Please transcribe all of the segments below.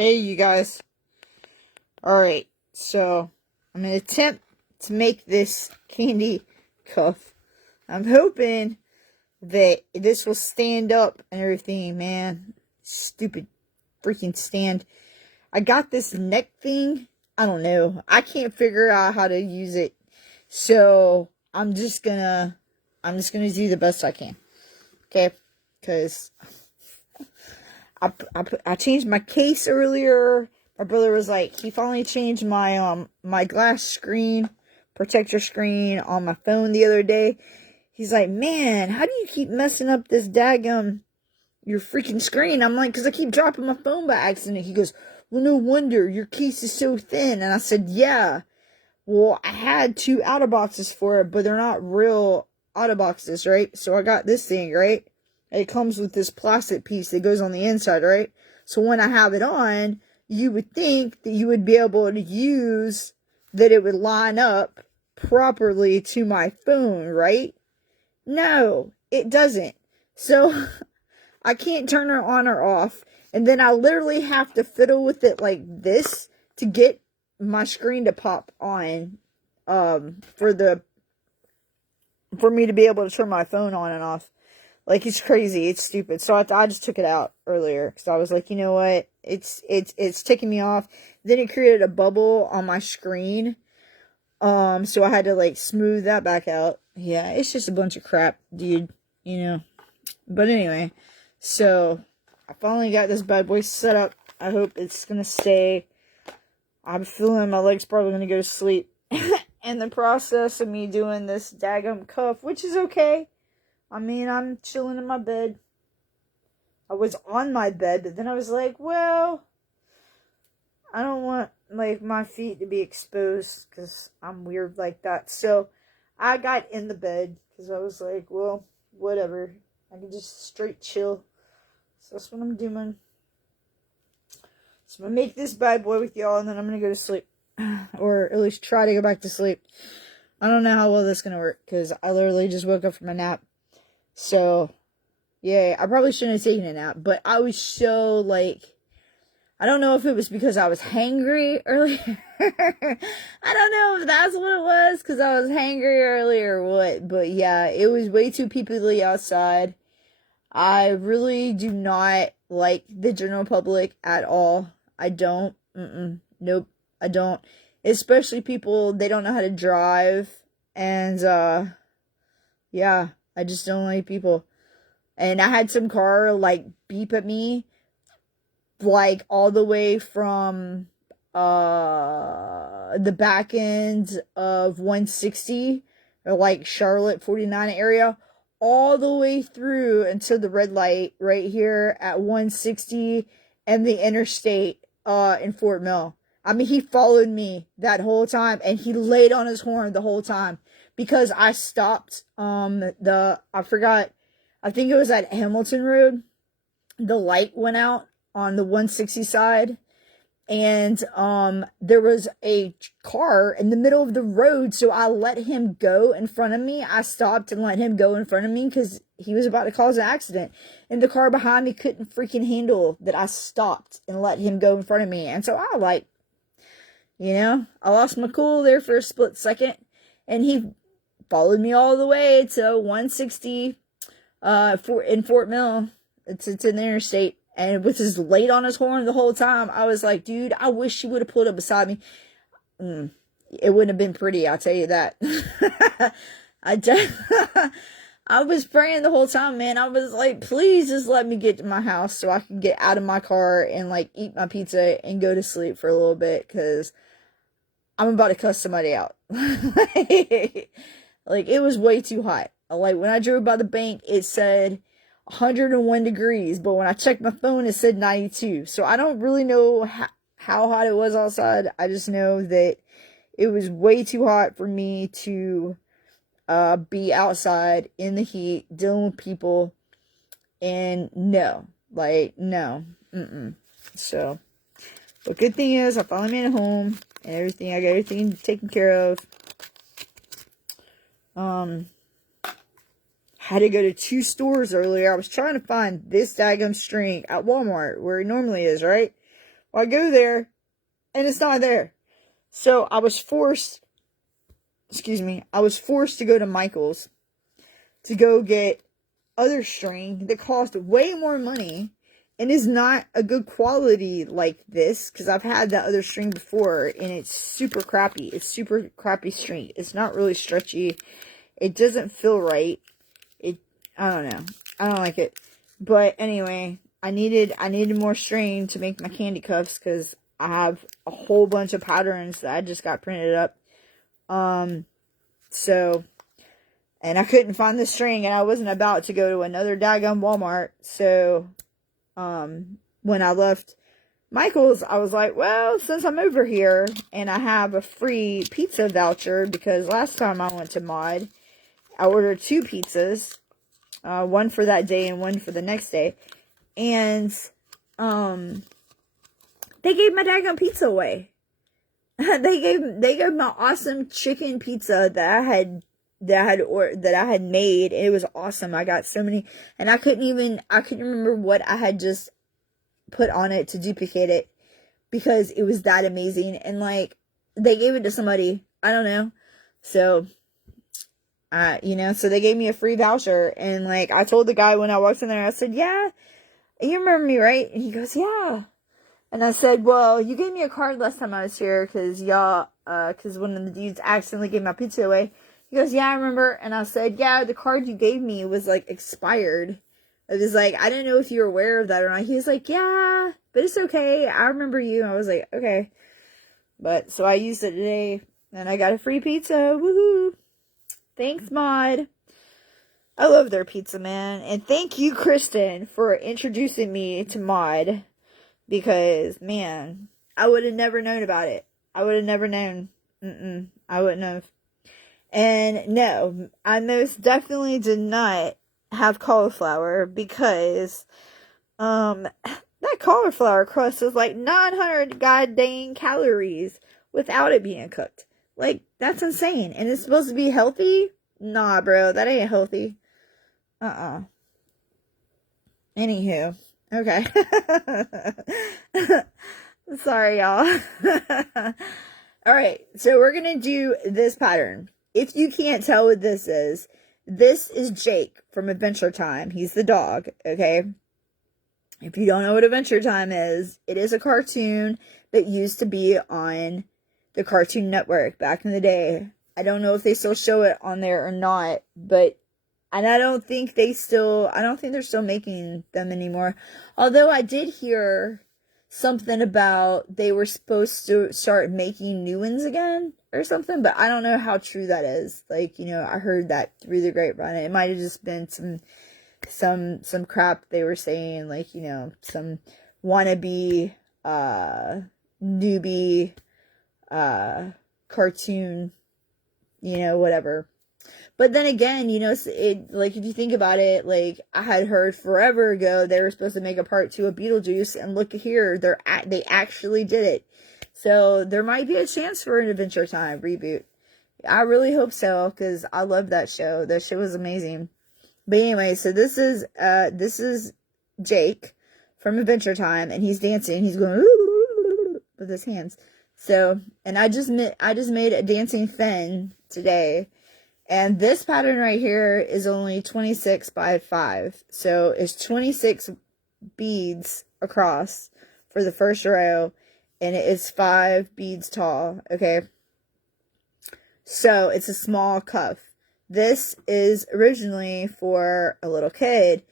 Hey, you guys. Alright, so I'm going to attempt to make this candy cuff. I'm hoping that this will stand up and everything, man. Stupid freaking stand. I got this neck thing. I don't know. I can't figure out how to use it. So I'm just gonna do the best I can. Okay? Because I changed my case earlier. My brother was like, he finally changed my my glass screen, protector screen on my phone the other day. He's like, man, how do you keep messing up this daggum, your freaking screen? I'm like, because I keep dropping my phone by accident. He goes, well, no wonder, your case is so thin. And I said, yeah. Well, I had two outer boxes for it, but they're not real outer boxes, right? So I got this thing, right? It comes with this plastic piece that goes on the inside, right? So when I have it on, you would think that you would be able to use, that it would line up properly to my phone, right? No, it doesn't. So I can't turn it on or off. And then I literally have to fiddle with it like this to get my screen to pop on, for me to be able to turn my phone on and off. Like, it's crazy. It's stupid. So I just took it out earlier. Because I was like, you know what? It's ticking me off. Then it created a bubble on my screen. So I had to, like, smooth that back out. Yeah, it's just a bunch of crap, dude. You know. But anyway. So, I finally got this bad boy set up. I hope it's going to stay. I'm feeling my leg's probably going to go to sleep. In the process of me doing this daggum cuff. Which is okay. I mean, I'm chilling in my bed. I was on my bed, but then I was like, well, I don't want, like, my feet to be exposed, because I'm weird like that. So, I got in the bed, because I was like, well, whatever. I can just straight chill. So, that's what I'm doing. So, I'm going to make this bad boy with y'all, and then I'm going to go to sleep. Or at least try to go back to sleep. I don't know how well this is going to work, because I literally just woke up from a nap. So, yeah, I probably shouldn't have taken a nap, but I was so, like, I don't know if it was because I was hangry earlier. I don't know if that's what it was, because I was hangry earlier or what, but yeah, it was way too peoply outside. I really do not like the general public at all. I don't. Nope, I don't. Especially people, they don't know how to drive, and, yeah. I just don't like people. And I had some car, like, beep at me, like, all the way from, the back end of 160, or, like, Charlotte 49 area, all the way through until the red light right here at 160 and the interstate, in Fort Mill. I mean, he followed me that whole time, and he laid on his horn the whole time. Because I stopped, I forgot, I think it was at Hamilton Road. The light went out on the 160 side. And, there was a car in the middle of the road. So I let him go in front of me. I stopped and let him go in front of me because he was about to cause an accident. And the car behind me couldn't freaking handle that I stopped and let him go in front of me. And so I, like, you know, I lost my cool there for a split second. And he followed me all the way to 160 in Fort Mill. It's in the interstate. And with his light on his horn the whole time, I was like, dude, I wish you would have pulled up beside me. It wouldn't have been pretty, I'll tell you that. I was praying the whole time, man. I was like, please just let me get to my house so I can get out of my car and, like, eat my pizza and go to sleep for a little bit, because I'm about to cuss somebody out. Like, it was way too hot. Like, when I drove by the bank, it said 101 degrees. But when I checked my phone, it said 92. So I don't really know how hot it was outside. I just know that it was way too hot for me to be outside in the heat, dealing with people. And no. Like, no. So, but good thing is, I finally made it home. And everything, I got everything taken care of. Had to go to 2 stores earlier. I was trying to find this daggum string at Walmart, where it normally is, right? Well, I go there, and it's not there. So I was forced to go to Michael's to go get other string that cost way more money and is not a good quality like this, because I've had that other string before and it's super crappy. It's super crappy string. It's not really stretchy. It doesn't feel right. I don't know. I don't like it. But anyway, I needed more string to make my Kandicuffs, because I have a whole bunch of patterns that I just got printed up. So, and I couldn't find the string, and I wasn't about to go to another daggone Walmart. So, when I left Michael's, I was like, well, since I'm over here and I have a free pizza voucher, because last time I went to Mod, I ordered 2 pizzas, one for that day and one for the next day. And, they gave my daggone pizza away. they gave my awesome chicken pizza that I had made. It was awesome. I got so many, and I couldn't remember what I had just put on it to duplicate it, because it was that amazing. And like, they gave it to somebody, I don't know. So, so they gave me a free voucher, and like, I told the guy when I walked in there, I said, yeah, you remember me, right? And he goes, yeah. And I said, well, you gave me a card last time I was here, because one of the dudes accidentally gave my pizza away. He goes, yeah, I remember. And I said, yeah, the card you gave me was like expired. It was like, I didn't know if you were aware of that or not. He was like, yeah, but it's okay. I remember you. And I was like, okay. But so I used it today, and I got a free pizza. Woohoo. Thanks, Mod. I love their pizza, man. And thank you, Kristen, for introducing me to Mod. Because, man, I would have never known about it. I would have never known. I wouldn't have. And no, I most definitely did not have cauliflower, because that cauliflower crust is like 900 goddamn calories without it being cooked. Like, that's insane. And it's supposed to be healthy? Nah, bro, that ain't healthy. Anywho. Okay. Sorry, y'all. Alright, so we're going to do this pattern. If you can't tell what this is Jake from Adventure Time. He's the dog, okay? If you don't know what Adventure Time is, it is a cartoon that used to be on the Cartoon Network back in the day. I don't know if they still show it on there or not, but and I don't think they're still making them anymore. Although I did hear something about they were supposed to start making new ones again or something, but I don't know how true that is. Like, I heard that through the grapevine. It might have just been some crap they were saying, like, some wannabe, newbie, cartoon, whatever. But then again, like, if you think about it, like, I had heard forever ago they were supposed to make a part 2 of Beetlejuice, and look here, they actually did it. So there might be a chance for an Adventure Time reboot. I really hope so, because I love that show. That show was amazing. But anyway, so this is Jake from Adventure Time, and he's dancing. He's going with his hands. So, and I just made a dancing fin today. And this pattern right here is only 26 by 5. So it's 26 beads across for the first row. And it is 5 beads tall. Okay. So it's a small cuff. This is originally for a little kid,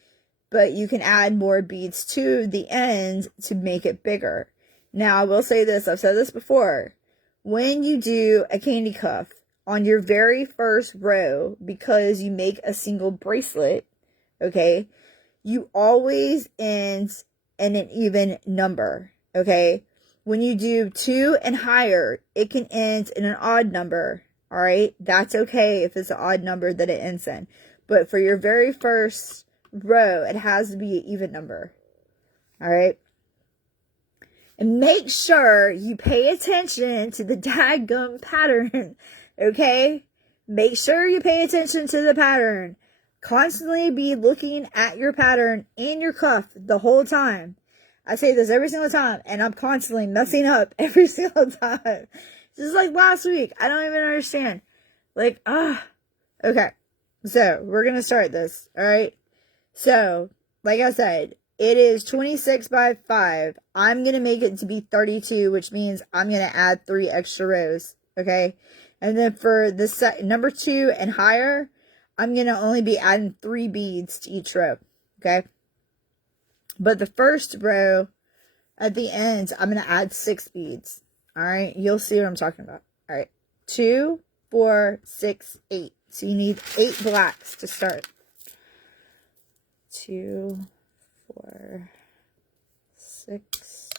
but you can add more beads to the end to make it bigger. Now, I will say this. I've said this before. When you do a Kandicuff, on your very first row, because you make a single bracelet, okay, you always end in an even number, okay? When you do 2 and higher, it can end in an odd number, all right? That's okay if it's an odd number that it ends in. But for your very first row, it has to be an even number, all right? And make sure you pay attention to the daggum pattern. Okay? Make sure you pay attention to the pattern. Constantly be looking at your pattern and your cuff the whole time. I say this every single time, and I'm constantly messing up every single time. Just like last week. I don't even understand. Like, okay. So, we're going to start this. Alright? So, like I said, it is 26 by 5. I'm going to make it to be 32, which means I'm going to add 3 extra rows. Okay? And then for the set number 2 and higher, I'm going to only be adding 3 beads to each row. Okay? But the first row, at the end, I'm going to add 6 beads. Alright? You'll see what I'm talking about. Alright. 2, 4, 6, 8. So you need 8 blacks to start. 2, 4, 6,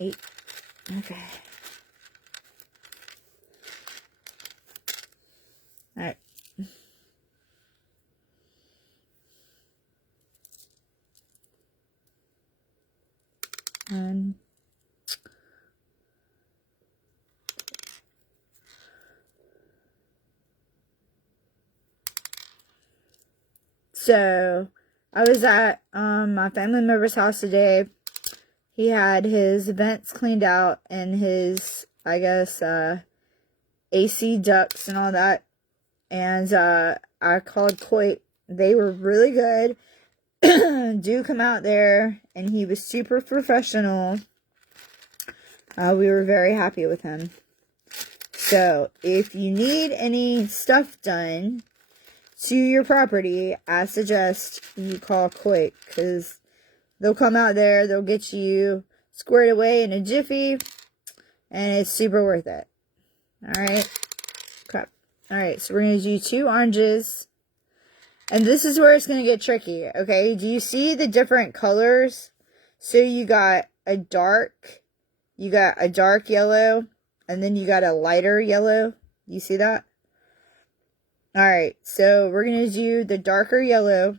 8. Okay. Alright. So, I was at my family member's house today. He had his vents cleaned out and his, I guess, AC ducts and all that. And I called Coit. They were really good. Do come out there, and he was super professional. We were very happy with him. So, if you need any stuff done to your property, I suggest you call Coit, because they'll come out there, they'll get you squared away in a jiffy, and it's super worth it. Alright? Crap. Alright, so we're going to do 2 oranges. And this is where it's going to get tricky, okay? Do you see the different colors? So you got a dark yellow, and then you got a lighter yellow. You see that? Alright, so we're going to do the darker yellow.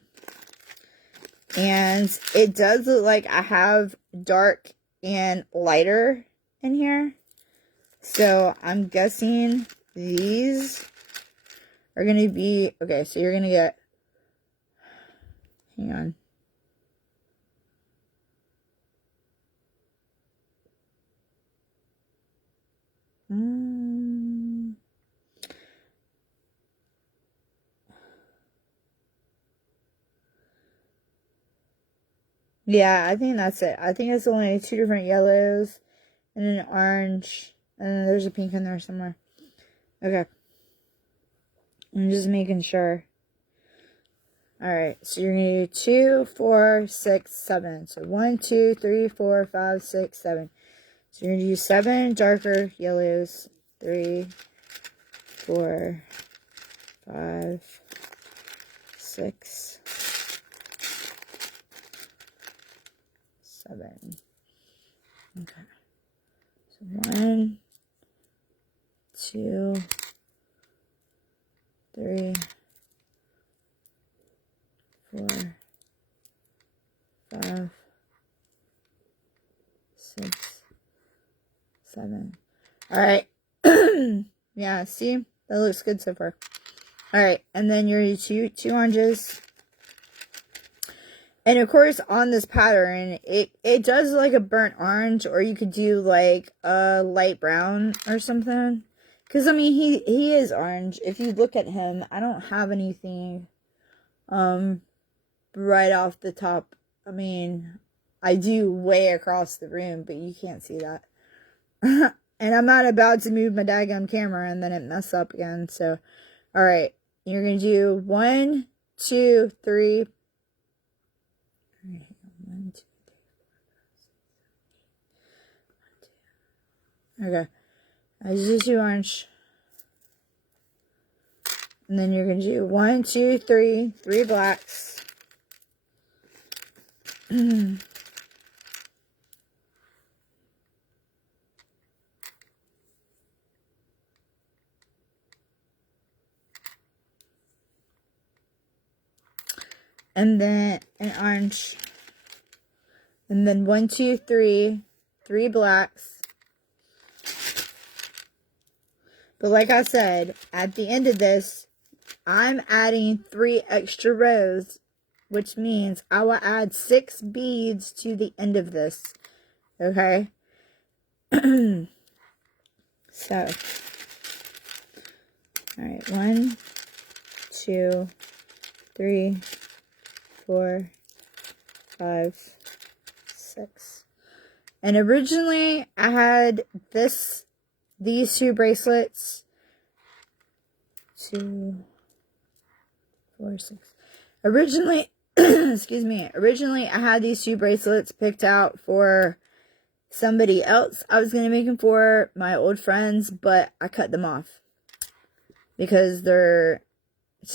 And it does look like I have dark and lighter in here. So I'm guessing these are going to be... Okay, so you're going to get... Hang on. Yeah, I think that's it. I think it's only 2 different yellows and an orange. And then there's a pink in there somewhere. Okay. I'm just making sure. Alright, so you're going to do 2, 4, 6, 7. So 1, 2, 3, 4, 5, 6, 7. So you're going to do 7 darker yellows. 3, 4, 5, 6, 7. Okay. So 1, 2, 3, 4, 5, 6, 7. Alright. Yeah, see? That looks good so far. Alright, and then you're two oranges. And of course, on this pattern, it does like a burnt orange, or you could do like a light brown or something. Because, I mean, he is orange. If you look at him, I don't have anything right off the top. I mean, I do way across the room, but you can't see that. And I'm not about to move my daggone camera and then it mess up again. So, alright. You're going to do 1, 2, 3. Alright, 1, 2, 3, 4, 5, 6, 7, 8. 1, 2. Okay. I just do 2 orange. And then you're going to do 1, 2, 3. 3 blacks. And then an orange. And then 1, 2, 3. 3 blacks. But like I said, at the end of this, I'm adding 3 extra rows which means I will add 6 beads to the end of this. Okay? So, alright, 1, 2, 3, 4, 5, 6. And originally I had these 2 bracelets. 2, 4, 6. Originally, excuse me, originally I had these 2 bracelets picked out for somebody else. I was going to make them for my old friends, but I cut them off. Because to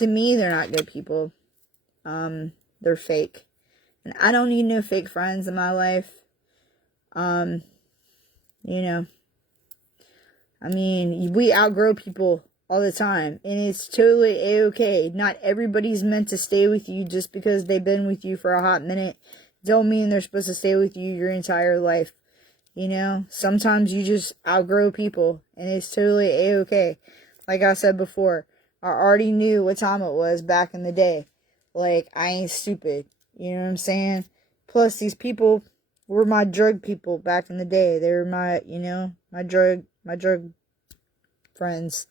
me, they're not good people. They're fake. And I don't need no fake friends in my life. You know, I mean, we outgrow people all the time, and it's totally a-okay. Not everybody's meant to stay with you just because they've been with you for a hot minute. Don't mean they're supposed to stay with you your entire life. You know, sometimes you just outgrow people, and it's totally a-okay. Like I said before, I already knew what time it was back in the day. Like, I ain't stupid. You know what I'm saying? Plus, these people were my drug people back in the day. They were my, you know, my drug friends.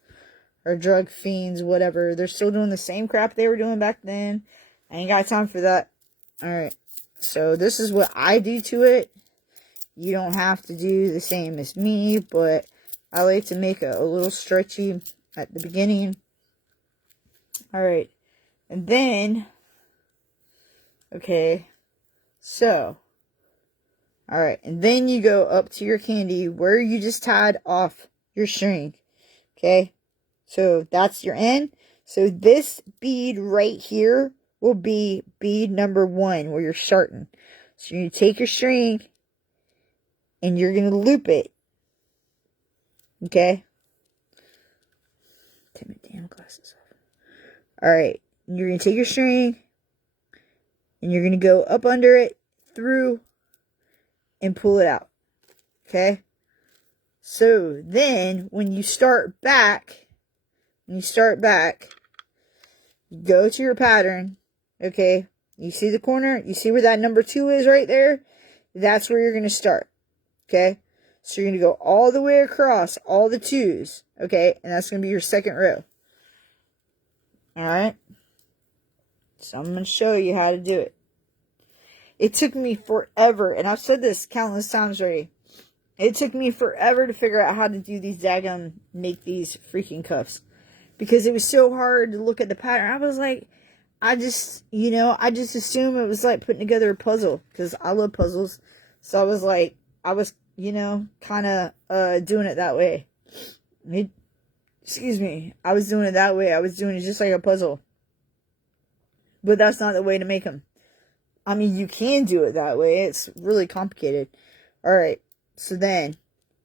Or drug fiends, whatever. They're still doing the same crap they were doing back then. I ain't got time for that. Alright. So, this is what I do to it. You don't have to do the same as me, but I like to make a little stretchy at the beginning. Alright. And then, okay, so, alright, and then you go up to your kandi where you just tied off your string, okay? So, that's your end. So, this bead right here will be bead number 1 where you're starting. So, you take your string and you're going to loop it, okay? Take my damn glasses off. Alright, you're going to take your string and you're going to go up under it, through, and pull it out. Okay? So, then, when you start back, you go to your pattern. Okay? You see the corner? You see where that number 2 is right there? That's where you're going to start. Okay? So, you're going to go all the way across, all the 2s. Okay? And that's going to be your second row. Alright? So, I'm going to show you how to do it. It took me forever, and I've said this countless times already. It took me forever to figure out how to do these make these freaking cuffs. Because it was so hard to look at the pattern. I was like, I just assumed it was like putting together a puzzle. Because I love puzzles. So I was like, kind of doing it that way. Excuse me. I was doing it that way. I was doing it just like a puzzle. But that's not the way to make them. I mean, you can do it that way. It's really complicated. Alright. So then,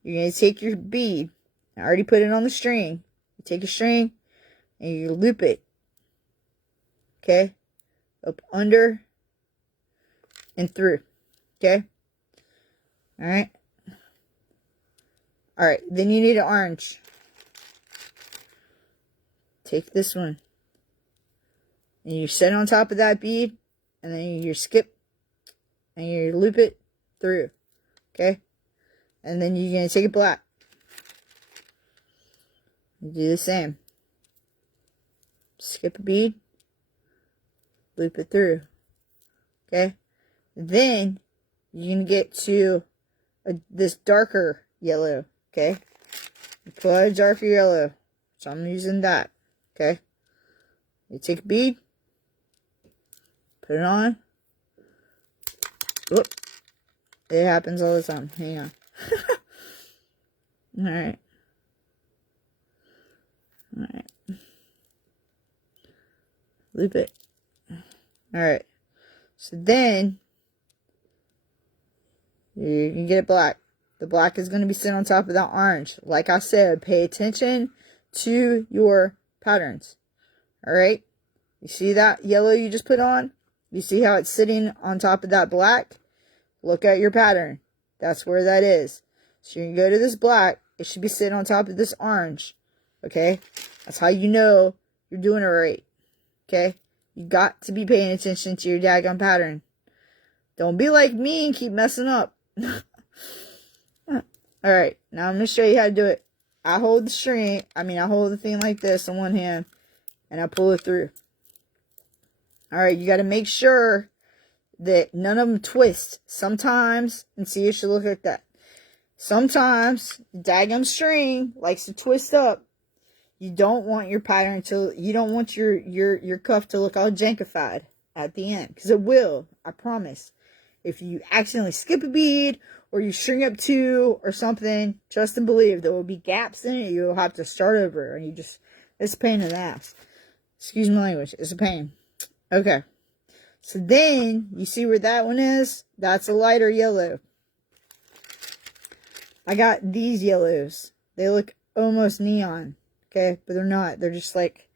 you're going to take your bead. I already put it on the string. You take a string, and you loop it. Okay? Up under, and through. Okay? Alright? Alright, then you need an orange. Take this one. And you set it on top of that bead. And then you skip. And you loop it through. Okay? And then you're going to take it black. You do the same. Skip a bead. Loop it through. Okay? Then you're going to get to this darker yellow. Okay? You pull out a darker yellow. So I'm using that. Okay? You take a bead. Put it on. Whoop. It happens all the time. Hang on. Alright. Alright. Loop it. Alright. So then, you can get it black. The black is going to be sitting on top of that orange. Like I said, pay attention to your patterns. Alright? You see that yellow you just put on? You see how it's sitting on top of that black? Look at your pattern. That's where that is. So you can go to this black. It should be sitting on top of this orange. Okay? That's how you know you're doing it right. Okay? You got to be paying attention to your daggone pattern. Don't be like me and keep messing up. Alright, now I'm going to show you how to do it. I hold the thing like this in one hand, and I pull it through. Alright, you got to make sure that none of them twist. Sometimes, and see, it should look like that. Sometimes, the daggum string likes to twist up. You don't want your pattern you don't want your cuff to look all jankified at the end. Because it will, I promise. If you accidentally skip a bead, or you string up two, or something, trust and believe, there will be gaps in it. You'll have to start over, and it's a pain in the ass. Excuse my language, it's a pain. Okay. So then, you see where that one is? That's a lighter yellow. I got these yellows. They look almost neon. Okay, but they're not. They're just like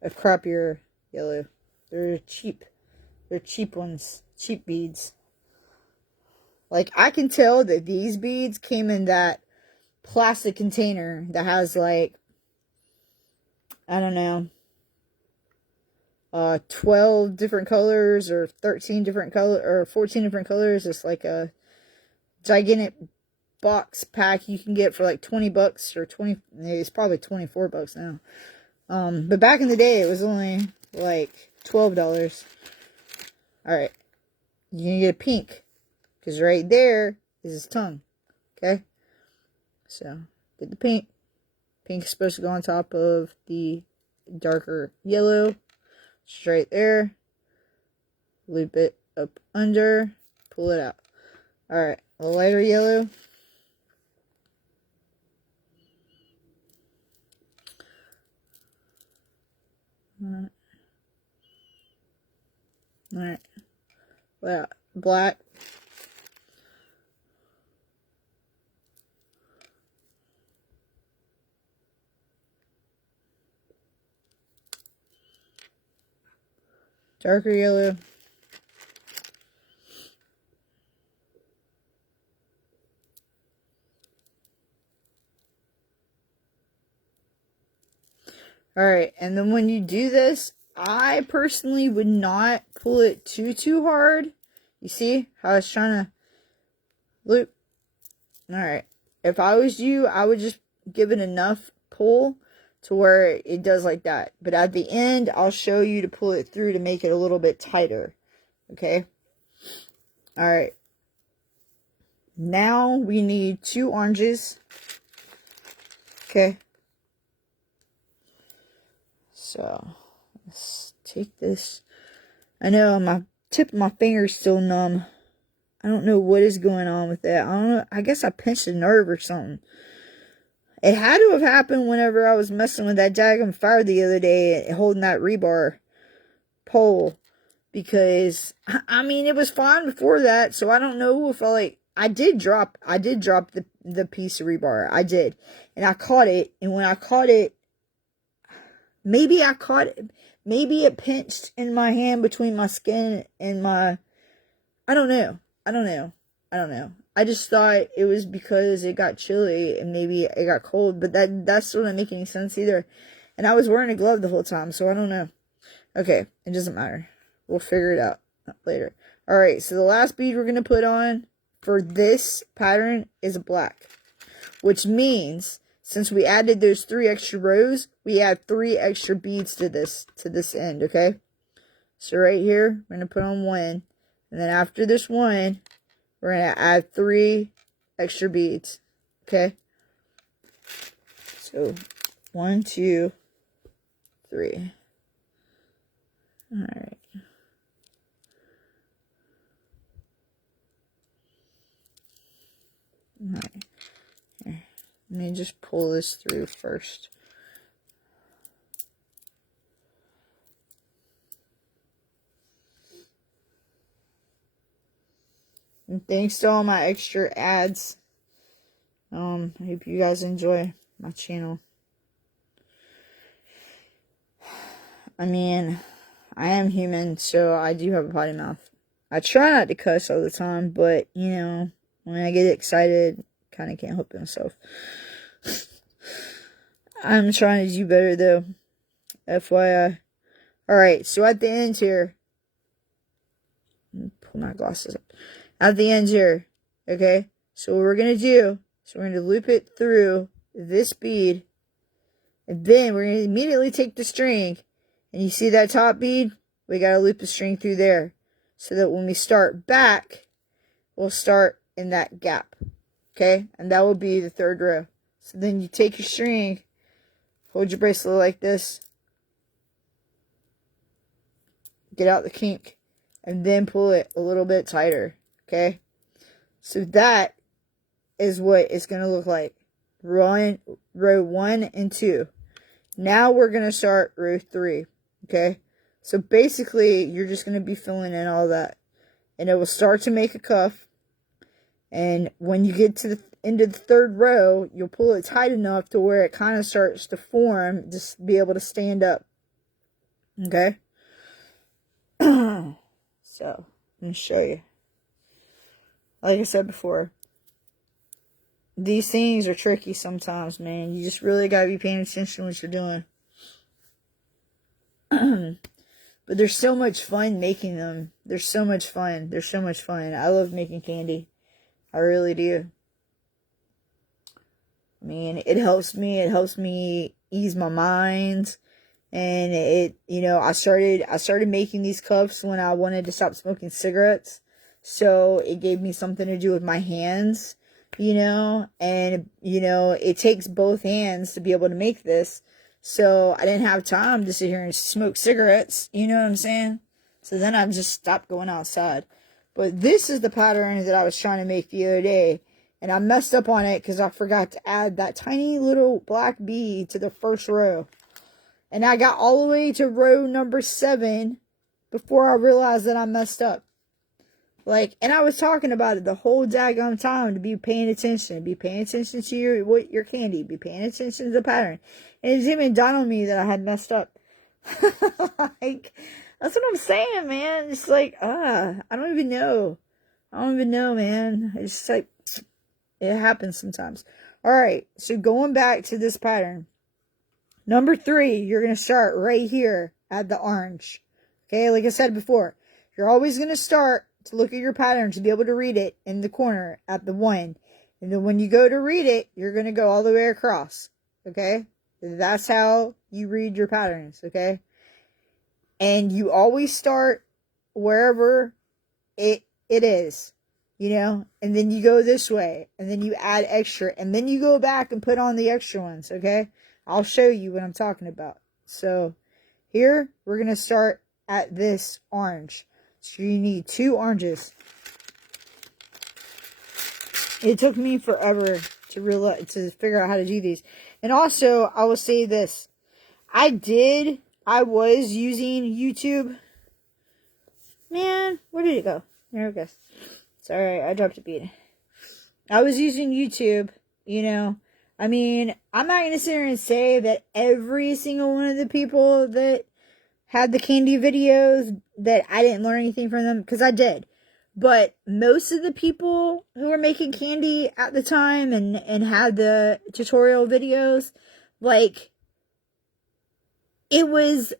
a crappier yellow. They're cheap. They're cheap ones. Cheap beads. Like, I can tell that these beads came in that plastic container that has, like, I don't know, 12 different colors, or 13 different colors, or 14 different colors. It's like a gigantic box pack you can get for like 20 bucks, or 20, it's probably 24 bucks now. But back in the day, it was only like $12. Alright, you're gonna get a pink, because right there is his tongue. Okay, so get the pink. Pink is supposed to go on top of the darker yellow. Straight there. Loop it up under. Pull it out. Alright, a lighter yellow. Alright. Well, black. Darker yellow. Alright, and then when you do this, I personally would not pull it too hard. You see how I was trying to loop? Alright, if I was you, I would just give it enough pull to where it does like that. But at the end, I'll show you to pull it through to make it a little bit tighter. Okay? Alright. Now we need 2 oranges. Okay? So, let's take this. I know my tip of my finger is still numb. I don't know what is going on with that. I don't know. I guess I pinched a nerve or something. It had to have happened whenever I was messing with that Dragon Fire the other day, holding that rebar pole. Because, I mean, it was fine before that, so I don't know if I did drop the piece of rebar. I did. And I caught it, and when I caught it, maybe it pinched in my hand between my skin and my, I don't know. I just thought it was because it got chilly and maybe it got cold, but that doesn't make any sense either. And I was wearing a glove the whole time, so I don't know. Okay, it doesn't matter. We'll figure it out later. Alright, so the last bead we're going to put on for this pattern is black. Which means, since we added those 3 extra rows, we add 3 extra beads to this end, okay? So right here, we're going to put on 1. And then after this 1, we're going to add 3 extra beads, okay? So, 1, 2, 3. Alright. Alright. Here. Let me just pull this through first. And thanks to all my extra ads. I hope you guys enjoy my channel. I mean, I am human, so I do have a potty mouth. I try not to cuss all the time, but, you know, when I get excited, kind of can't help myself. I'm trying to do better, though. FYI. Alright, so at the end here, pull my glasses up. At the end here, okay? So what we're going to do, so we're going to loop it through this bead. And then we're going to immediately take the string. And you see that top bead? We got to loop the string through there. So that when we start back, we'll start in that gap. Okay? And that will be the third row. So then you take your string, hold your bracelet like this, get out the kink, and then pull it a little bit tighter. Okay? So that is what it's going to look like. Row 1 and 2. Now we're going to start row 3. Okay? So basically, you're just going to be filling in all that. And it will start to make a cuff. And when you get to the end of the third row, you'll pull it tight enough to where it kind of starts to form, just be able to stand up. Okay? So, I'm going to show you. Like I said before, these things are tricky sometimes, man. You just really got to be paying attention to what you're doing. But there's so much fun making them. There's so much fun. There's so much fun. I love making candy. I really do. I mean, it helps me. It helps me ease my mind. And it, you know, I started making these cups when I wanted to stop smoking cigarettes. So it gave me something to do with my hands, you know, and, you know, it takes both hands to be able to make this. So I didn't have time to sit here and smoke cigarettes, you know what I'm saying? So then I just stopped going outside. But this is the pattern that I was trying to make the other day. And I messed up on it because I forgot to add that tiny little black bead to the first row. And I got all the way to row number 7 before I realized that I messed up. Like, and I was talking about it the whole daggone time, to be paying attention. Be paying attention to your candy. Be paying attention to the pattern. And it didn't even dawn on me that I had messed up. Like, that's what I'm saying, man. It's like, I don't even know. I don't even know, man. It's just like, it happens sometimes. Alright, so going back to this pattern. Number 3, you're going to start right here at the orange. Okay, like I said before, you're always going to start to look at your pattern to be able to read it in the corner at the 1. And then when you go to read it, you're going to go all the way across. Okay? That's how you read your patterns. Okay? And you always start wherever it is. You know? And then you go this way. And then you add extra. And then you go back and put on the extra ones. Okay? I'll show you what I'm talking about. So, here, we're going to start at this orange. So you need 2 oranges. It took me forever to figure out how to do these. And also, I will say this. I was using YouTube. Man, where did it go? There it goes. Sorry, I dropped a bead. I was using YouTube, you know. I mean, I'm not going to sit here and say that every single one of the people that had the candy videos that I didn't learn anything from them, because I did. But most of the people who were making candy at the time and had the tutorial videos, like, it was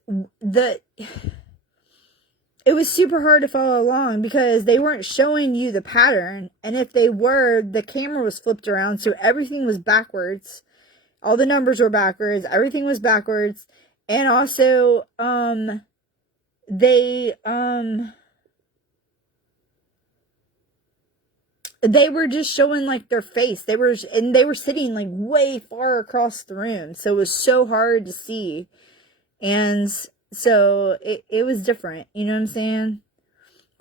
super hard to follow along because they weren't showing you the pattern. And if they were, the camera was flipped around, so everything was backwards. All the numbers were backwards. Everything was backwards. And also, they were just showing, like, their face. They were sitting, like, way far across the room. So it was so hard to see. And so it was different. You know what I'm saying?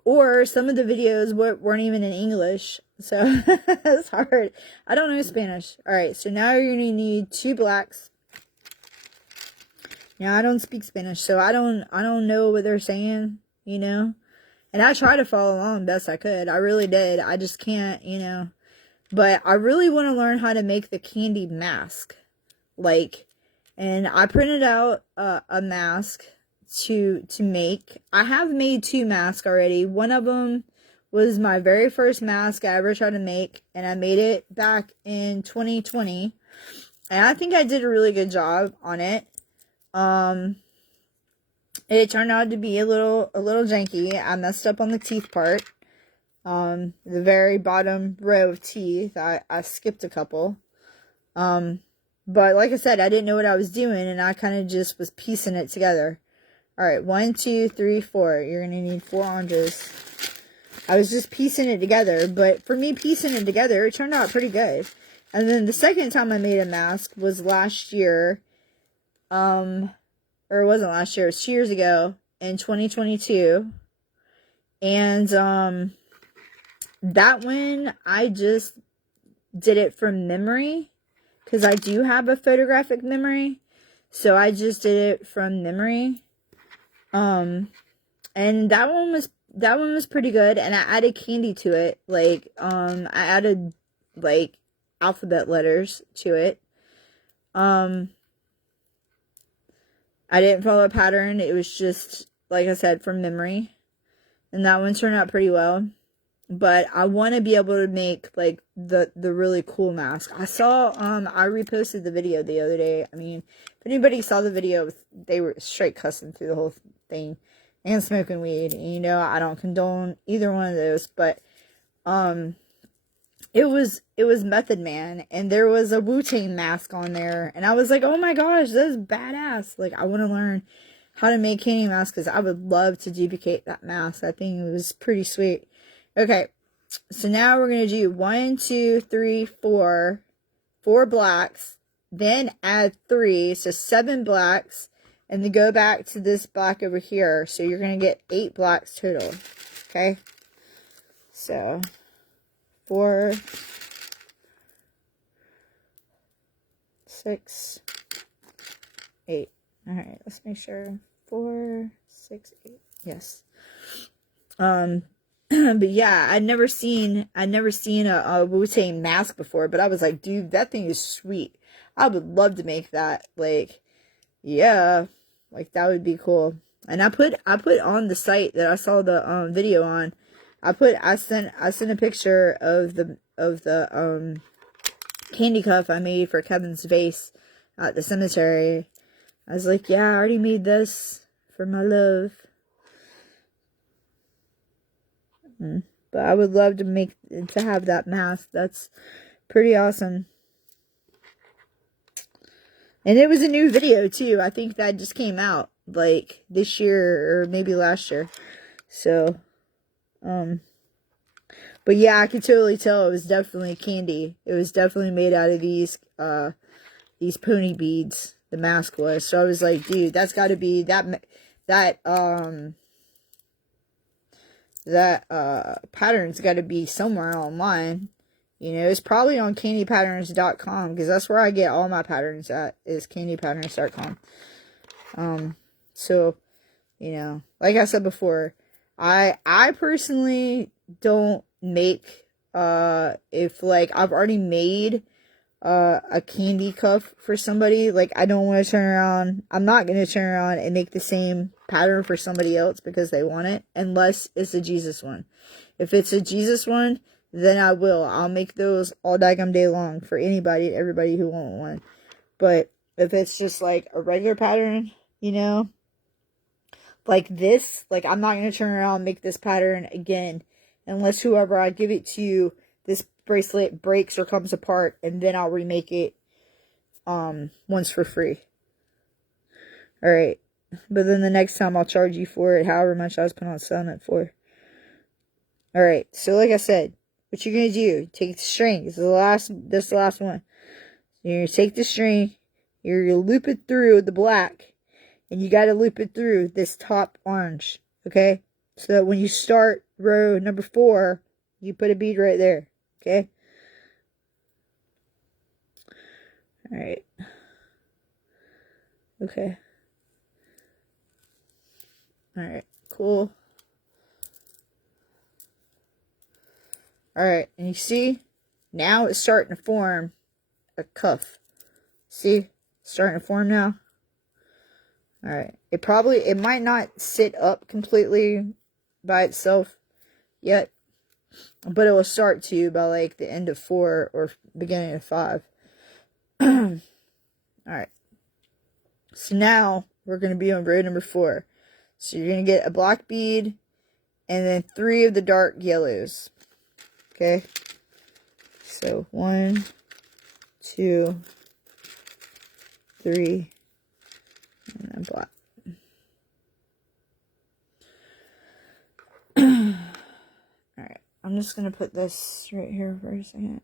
Or some of the videos weren't even in English. So it's hard. I don't know Spanish. Alright, so now you're going to need 2 blacks. Now, I don't speak Spanish, so I don't know what they're saying, you know. And I try to follow along best I could. I really did. I just can't, you know. But I really want to learn how to make the candy mask. Like, and I printed out a mask to make. I have made 2 masks already. One of them was my very first mask I ever tried to make. And I made it back in 2020. And I think I did a really good job on it. It turned out to be a little janky. I messed up on the teeth part. The very bottom row of teeth, I skipped a couple. But like I said, I didn't know what I was doing, and I kind of just was piecing it together. Alright, 1, 2, 3, 4. You're going to need 4 oranges. I was just piecing it together, but for me piecing it together, it turned out pretty good. And then the second time I made a mask was last year. Or it wasn't last year, it was 2 years ago in 2022. And, that one, I just did it from memory. Because I do have a photographic memory. So I just did it from memory. And that one was pretty good. And I added candy to it. Like, I added, like, alphabet letters to it. I didn't follow a pattern. It was just, like I said, from memory. And that one turned out pretty well. But I want to be able to make, like, the really cool mask. I saw, I reposted the video the other day. I mean, if anybody saw the video, they were straight cussing through the whole thing. And smoking weed. And, you know, I don't condone either one of those. But, it was Method Man. And there was a Wu-Tang mask on there. And I was like, oh my gosh, that is badass. Like, I want to learn how to make candy masks. Because I would love to duplicate that mask. I think it was pretty sweet. Okay, so now we're going to do 1, 2, 3, 4. 4 blacks. Then add 3, so 7 blacks. And then go back to this black over here. So you're going to get 8 blacks total. Okay? So, 4, 6, 8. Alright, let's make sure. 4, 6, 8. Yes. But yeah, I'd never seen a Wu-Tang mask before, but I was like, dude, that thing is sweet. I would love to make that. Like, yeah, like that would be cool. And I put on the site that I saw the video on. I sent a picture of the Kandicuff I made for Kevin's vase at the cemetery. I was like, yeah, I already made this for my love. But I would love to have that mask. That's pretty awesome. And it was a new video too. I think that just came out like this year or maybe last year. So, but yeah, I could totally tell it was definitely candy. It was definitely made out of these pony beads. The mask was. So I was like, dude, that's got to be that pattern's got to be somewhere online. You know, it's probably on candypatterns.com, because that's where I get all my patterns at, is candypatterns.com. So, you know, like I said before, I personally don't make, if like I've already made a Kandicuff for somebody, like I don't want to turn around, I'm not going to turn around and make the same pattern for somebody else because they want it, unless it's a Jesus one. If it's a Jesus one, then I'll make those all daggum day long for everybody who want one. But if it's just like a regular pattern, you know, like this, like I'm not going to turn around and make this pattern again, unless whoever I give it to, this bracelet breaks or comes apart, and then I'll remake it once for free. Alright. But then the next time I'll charge you for it, however much I was planning on selling it for. Alright, so like I said, what you're gonna do, take the string, this is the last one. You're gonna take the string, you're gonna loop it through the black, and you gotta loop it through this top orange, okay? So that when you start row number 4, you put a bead right there, okay? Alright. Okay. Alright, cool. Alright, and you see, now it's starting to form a cuff. See? It's starting to form now. Alright, it might not sit up completely by itself yet, but it will start to by like the end of 4 or beginning of 5. Alright, so now we're going to be on row number 4. So you're going to get a black bead and then 3 of the dark yellows. Okay? So 1, 2, 3, and then black. Alright, I'm just going to put this right here for a second.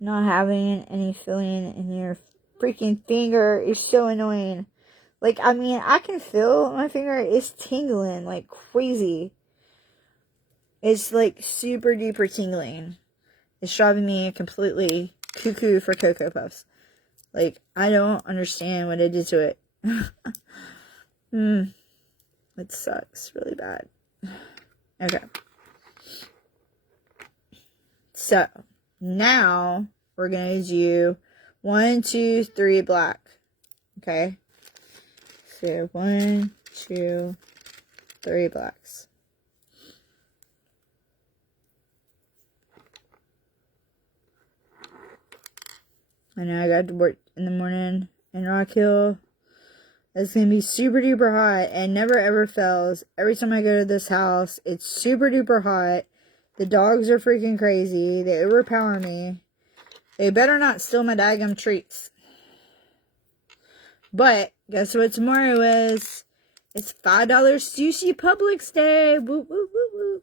Not having any feeling in your freaking finger is so annoying. Like, I mean, I can feel my finger is tingling like crazy. It's like super duper tingling. It's driving me completely cuckoo for Cocoa Puffs. Like, I don't understand what I did to it. It sucks really bad. Okay. So, now we're going to do 1, 2, 3 black. Okay. So 1, 2, 3 blacks. I know I got to work in the morning in Rock Hill. It's going to be super duper hot and never ever fails. Every time I go to this house, it's super duper hot. The dogs are freaking crazy. They overpower me. They better not steal my daggum treats. But guess what tomorrow is? It's $5 sushi Publix Day. Woo, woo, woo, woo.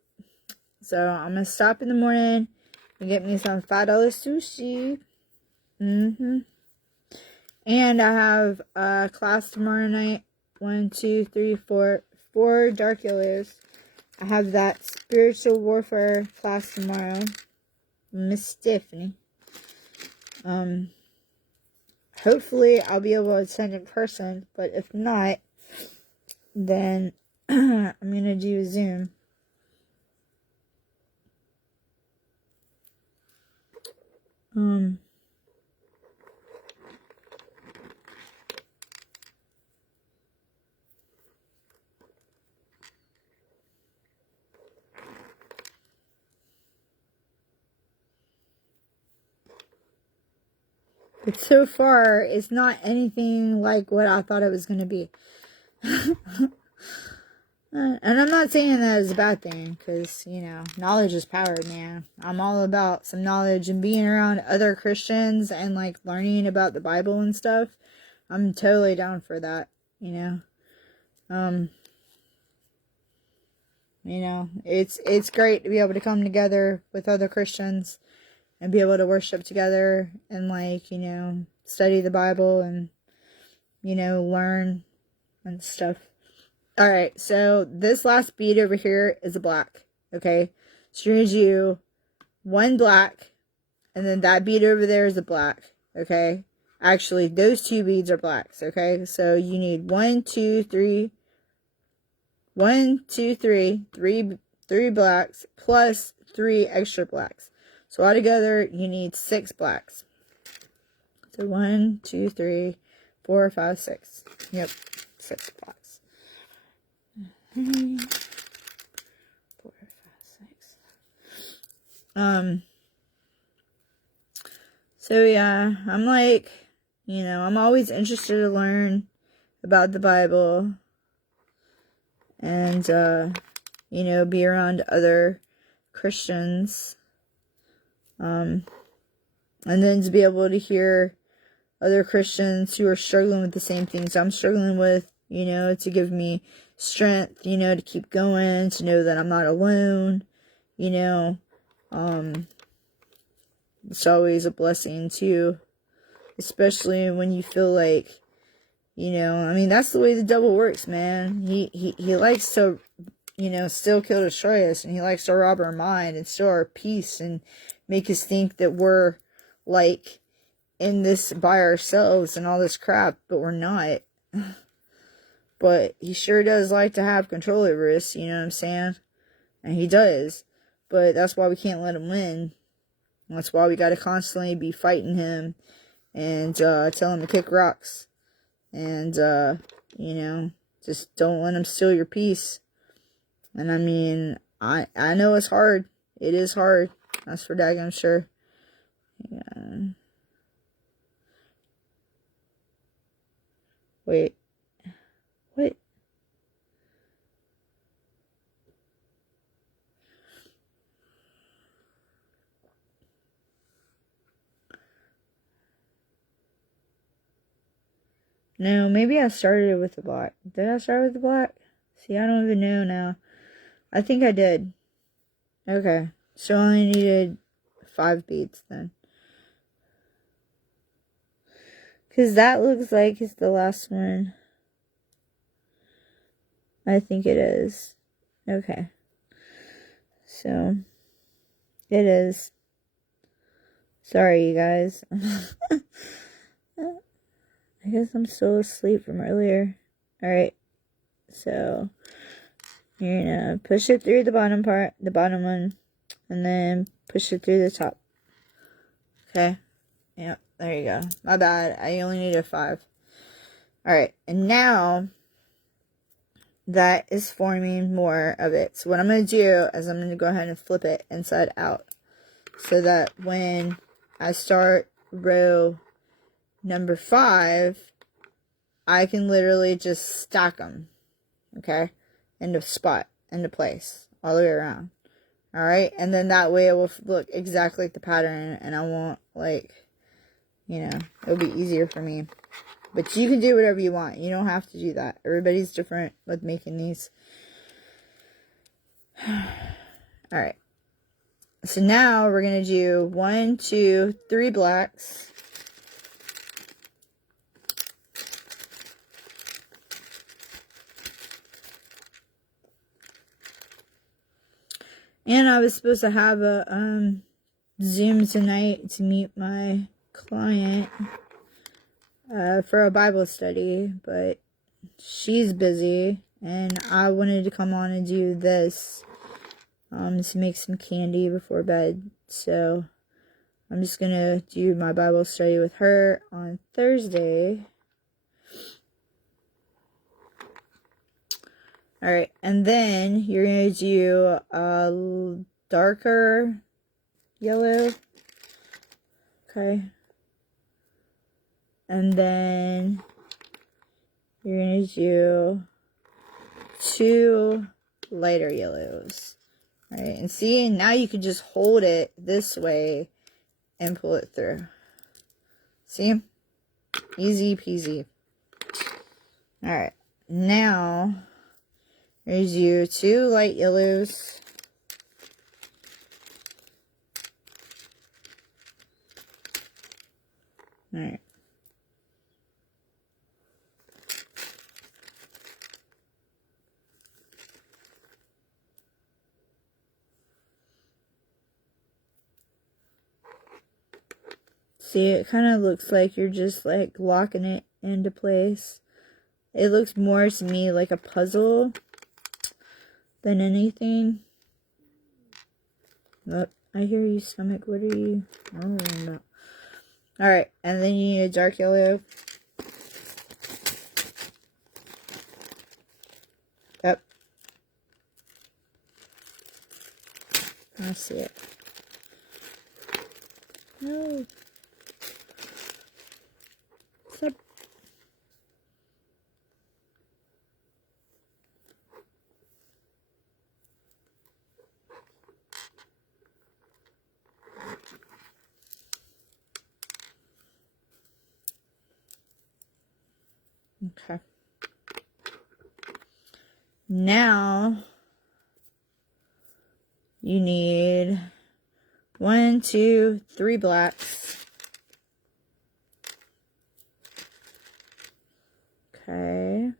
So I'm going to stop in the morning and get me some $5 sushi. And I have a class tomorrow night. 1, 2, 3, 4. 4 dark yellows. I have that spiritual warfare class tomorrow. Miss Stephanie. Hopefully I'll be able to attend in person, but if not, then I'm gonna do a Zoom. But so far, it's not anything like what I thought it was going to be. And I'm not saying that is a bad thing, because, you know, knowledge is power, man. I'm all about some knowledge and being around other Christians and, like, learning about the Bible and stuff. I'm totally down for that, you know. You know, it's great to be able to come together with other Christians and be able to worship together and, like, you know, study the Bible and, you know, learn and stuff. Alright, so this last bead over here is a black, okay? So you're going to do 1 black, and then that bead over there is a black, okay? Actually, those 2 beads are blacks, okay? So you need 1, 2, 3, 1, 2, 3, 3 blacks, plus 3 extra blacks. So altogether, you need 6 blacks. So 1, 2, 3, 4, 5, 6. Yep, 6 blacks. 3, 4, 5, 6. So yeah, I'm like, you know, I'm always interested to learn about the Bible. And, you know, be around other Christians. And then to be able to hear other Christians who are struggling with the same things I'm struggling with, you know, to give me strength, you know, to keep going, to know that I'm not alone, you know. It's always a blessing too, especially when you feel like, you know, I mean, that's the way the devil works, man. He likes to, you know, still kill, destroy us, and he likes to rob our mind and steal our peace and make us think that we're, like, in this by ourselves and all this crap, but we're not. But he sure does like to have control over us, you know what I'm saying? And he does. But that's why we can't let him win. That's why we got to constantly be fighting him and tell them to kick rocks. And, you know, just don't let them steal your peace. And I mean, I know it's hard. It is hard. That's for daggone sure. Yeah. Wait. What? No, maybe I started it with the black. Did I start with the black? See, I don't even know now. I think I did. Okay. So I only needed 5 beads then. Because that looks like it's the last one. I think it is. Okay. So, it is. Sorry, you guys. I guess I'm still asleep from earlier. Alright. So, you're gonna push it through the bottom part, the bottom one, and then push it through the top. Okay. Yep, there you go. My bad. I only needed 5. Alright, and now that is forming more of it. So what I'm going to do is I'm going to go ahead and flip it inside out. So that when I start row number 5, I can literally just stack them. Okay? Into spot, into place, all the way around. Alright? And then that way it will look exactly like the pattern, and I won't, like, you know, it'll be easier for me. But you can do whatever you want. You don't have to do that. Everybody's different with making these. Alright. So now we're going to do 1, 2, 3 blacks. And I was supposed to have a Zoom tonight to meet my client for a Bible study, but she's busy, and I wanted to come on and do this to make some candy before bed. So I'm just gonna do my Bible study with her on Thursday. Alright, and then you're gonna do a darker yellow. Okay. And then you're going to do 2 lighter yellows. Alright, and see, now you can just hold it this way and pull it through. See? Easy peasy. Alright, now here's you 2 light yellows. Alright. See, it kind of looks like you're just like locking it into place. It looks more to me like a puzzle than anything. Oh, I hear you, stomach. What are you worrying about? Alright, and then you need a dark yellow. Yep. I see it. No. Stop. Okay. Now you need 1, 2, 3 blacks. Okay.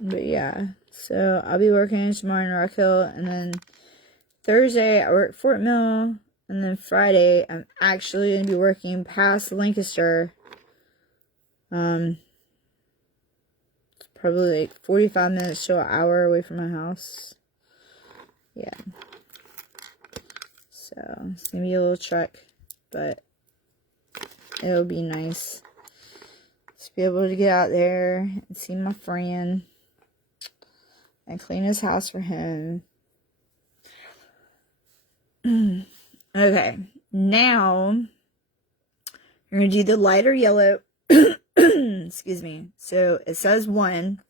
But yeah, so I'll be working tomorrow in Rock Hill, and then Thursday I work Fort Mill, and then Friday I'm actually going to be working past Lancaster. It's probably like 45 minutes to an hour away from my house. yeah. So, it's going to be a little trek, but it'll be nice to be able to get out there and see my friend and clean his house for him. Okay, now we're going to do the lighter yellow. Excuse me. So it says 1.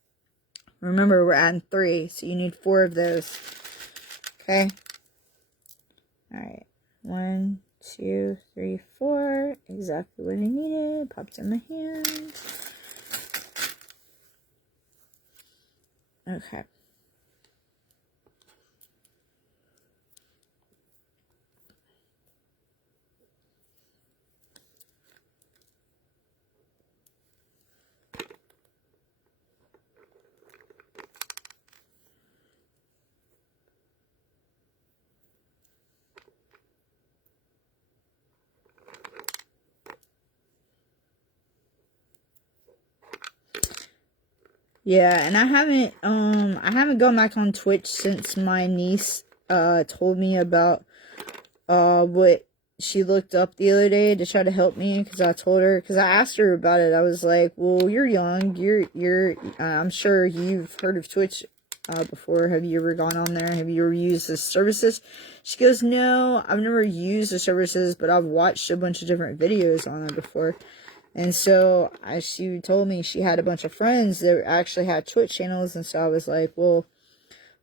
Remember, we're adding 3, so you need 4 of those. Okay. Alright. 1, 2, 3, 4. Exactly what I needed. Popped in my hand. Okay. Yeah, and I haven't gone back on Twitch since my niece told me about what she looked up the other day to try to help me, because I told her, because I asked her about it. I was like, well, you're young, I'm sure you've heard of Twitch before. Have you ever gone on there? Have you ever used the services? She goes, no, I've never used the services, but I've watched a bunch of different videos on it before. And so she told me she had a bunch of friends that actually had Twitch channels. And so I was like, well,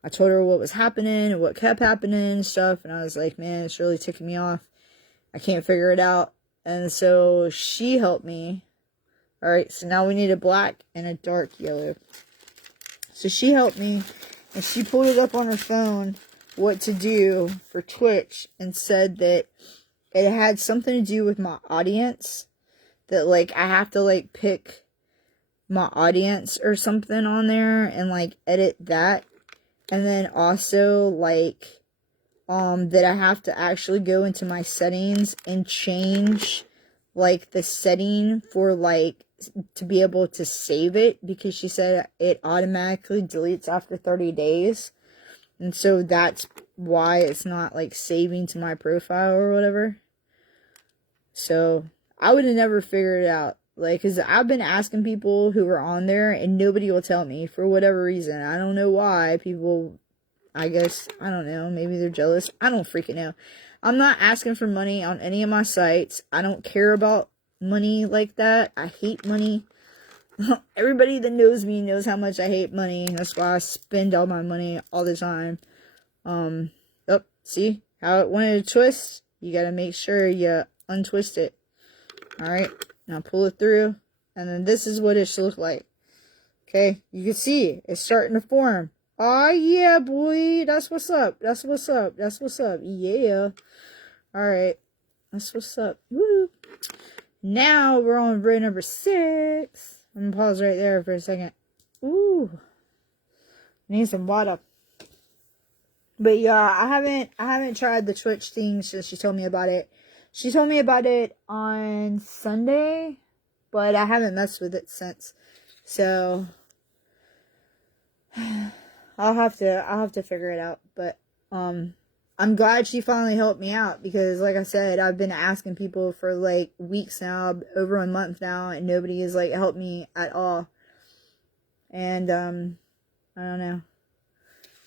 I told her what was happening and what kept happening and stuff. And I was like, man, it's really ticking me off. I can't figure it out. And so she helped me. All right, so now we need a black and a dark yellow. So she helped me, and she pulled it up on her phone what to do for Twitch, and said that it had something to do with my audience. That, like, I have to, like, pick my audience or something on there and, like, edit that. And then also, like, that I have to actually go into my settings and change, like, the setting for, like, to be able to save it. Because she said it automatically deletes after 30 days. And so that's why it's not, like, saving to my profile or whatever. So I would have never figured it out. Like, because I've been asking people who are on there, and nobody will tell me for whatever reason. I don't know why. People, I guess, I don't know. Maybe they're jealous. I don't freaking know. I'm not asking for money on any of my sites. I don't care about money like that. I hate money. Everybody that knows me knows how much I hate money. That's why I spend all my money all the time. Oh, see how it wanted to twist? You gotta make sure you untwist it. Alright, now pull it through, and then this is what it should look like. Okay, you can see it's starting to form. Oh yeah, boy, that's what's up. That's what's up. That's what's up. Yeah. Alright, that's what's up. Woo. Now we're on row number 6. I'm gonna pause right there for a second. Ooh, need some water. But yeah, I haven't tried the Twitch thing since she told me about it. She told me about it on Sunday, but I haven't messed with it since. So I'll have to figure it out. But I'm glad she finally helped me out, because like I said, I've been asking people for like weeks now, over a month now, and nobody has like helped me at all. And I don't know.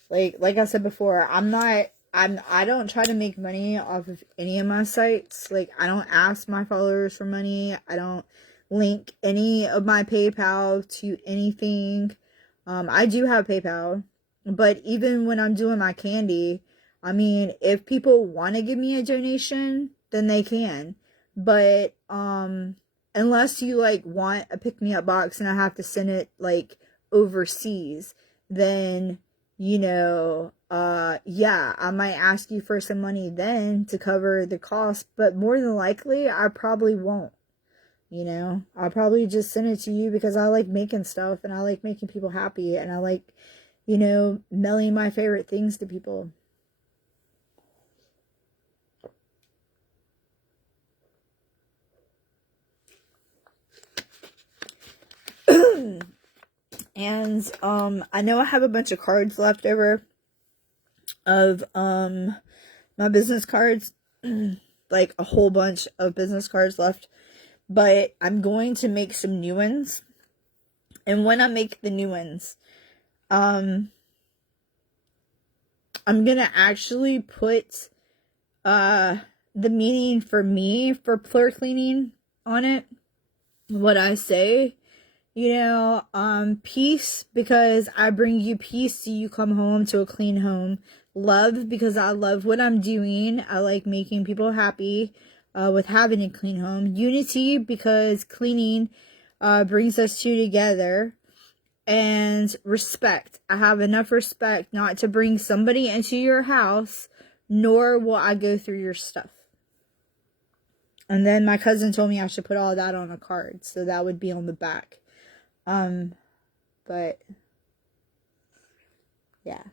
Like I said before, I don't try to make money off of any of my sites. Like, I don't ask my followers for money. I don't link any of my PayPal to anything. I do have PayPal, but even when I'm doing my kandi, I mean, if people want to give me a donation, then they can. But unless you like want a pick-me-up box and I have to send it like overseas, then yeah, I might ask you for some money then to cover the cost, but more than likely, I probably won't. I'll probably just send it to you because I like making stuff and I like making people happy, and I like, mailing my favorite things to people. And I know I have a bunch of cards left over of my business cards. Like a whole bunch of business cards left. But I'm going to make some new ones. And when I make the new ones, I'm gonna actually put the meaning for me for floor cleaning on it. What I say, peace, because I bring you peace so you come home to a clean home. Love, because I love what I'm doing. I like making people happy with having a clean home. Unity, because cleaning brings us two together. And respect. I have enough respect not to bring somebody into your house, nor will I go through your stuff. And then my cousin told me I should put all that on a card, so that would be on the back. But yeah.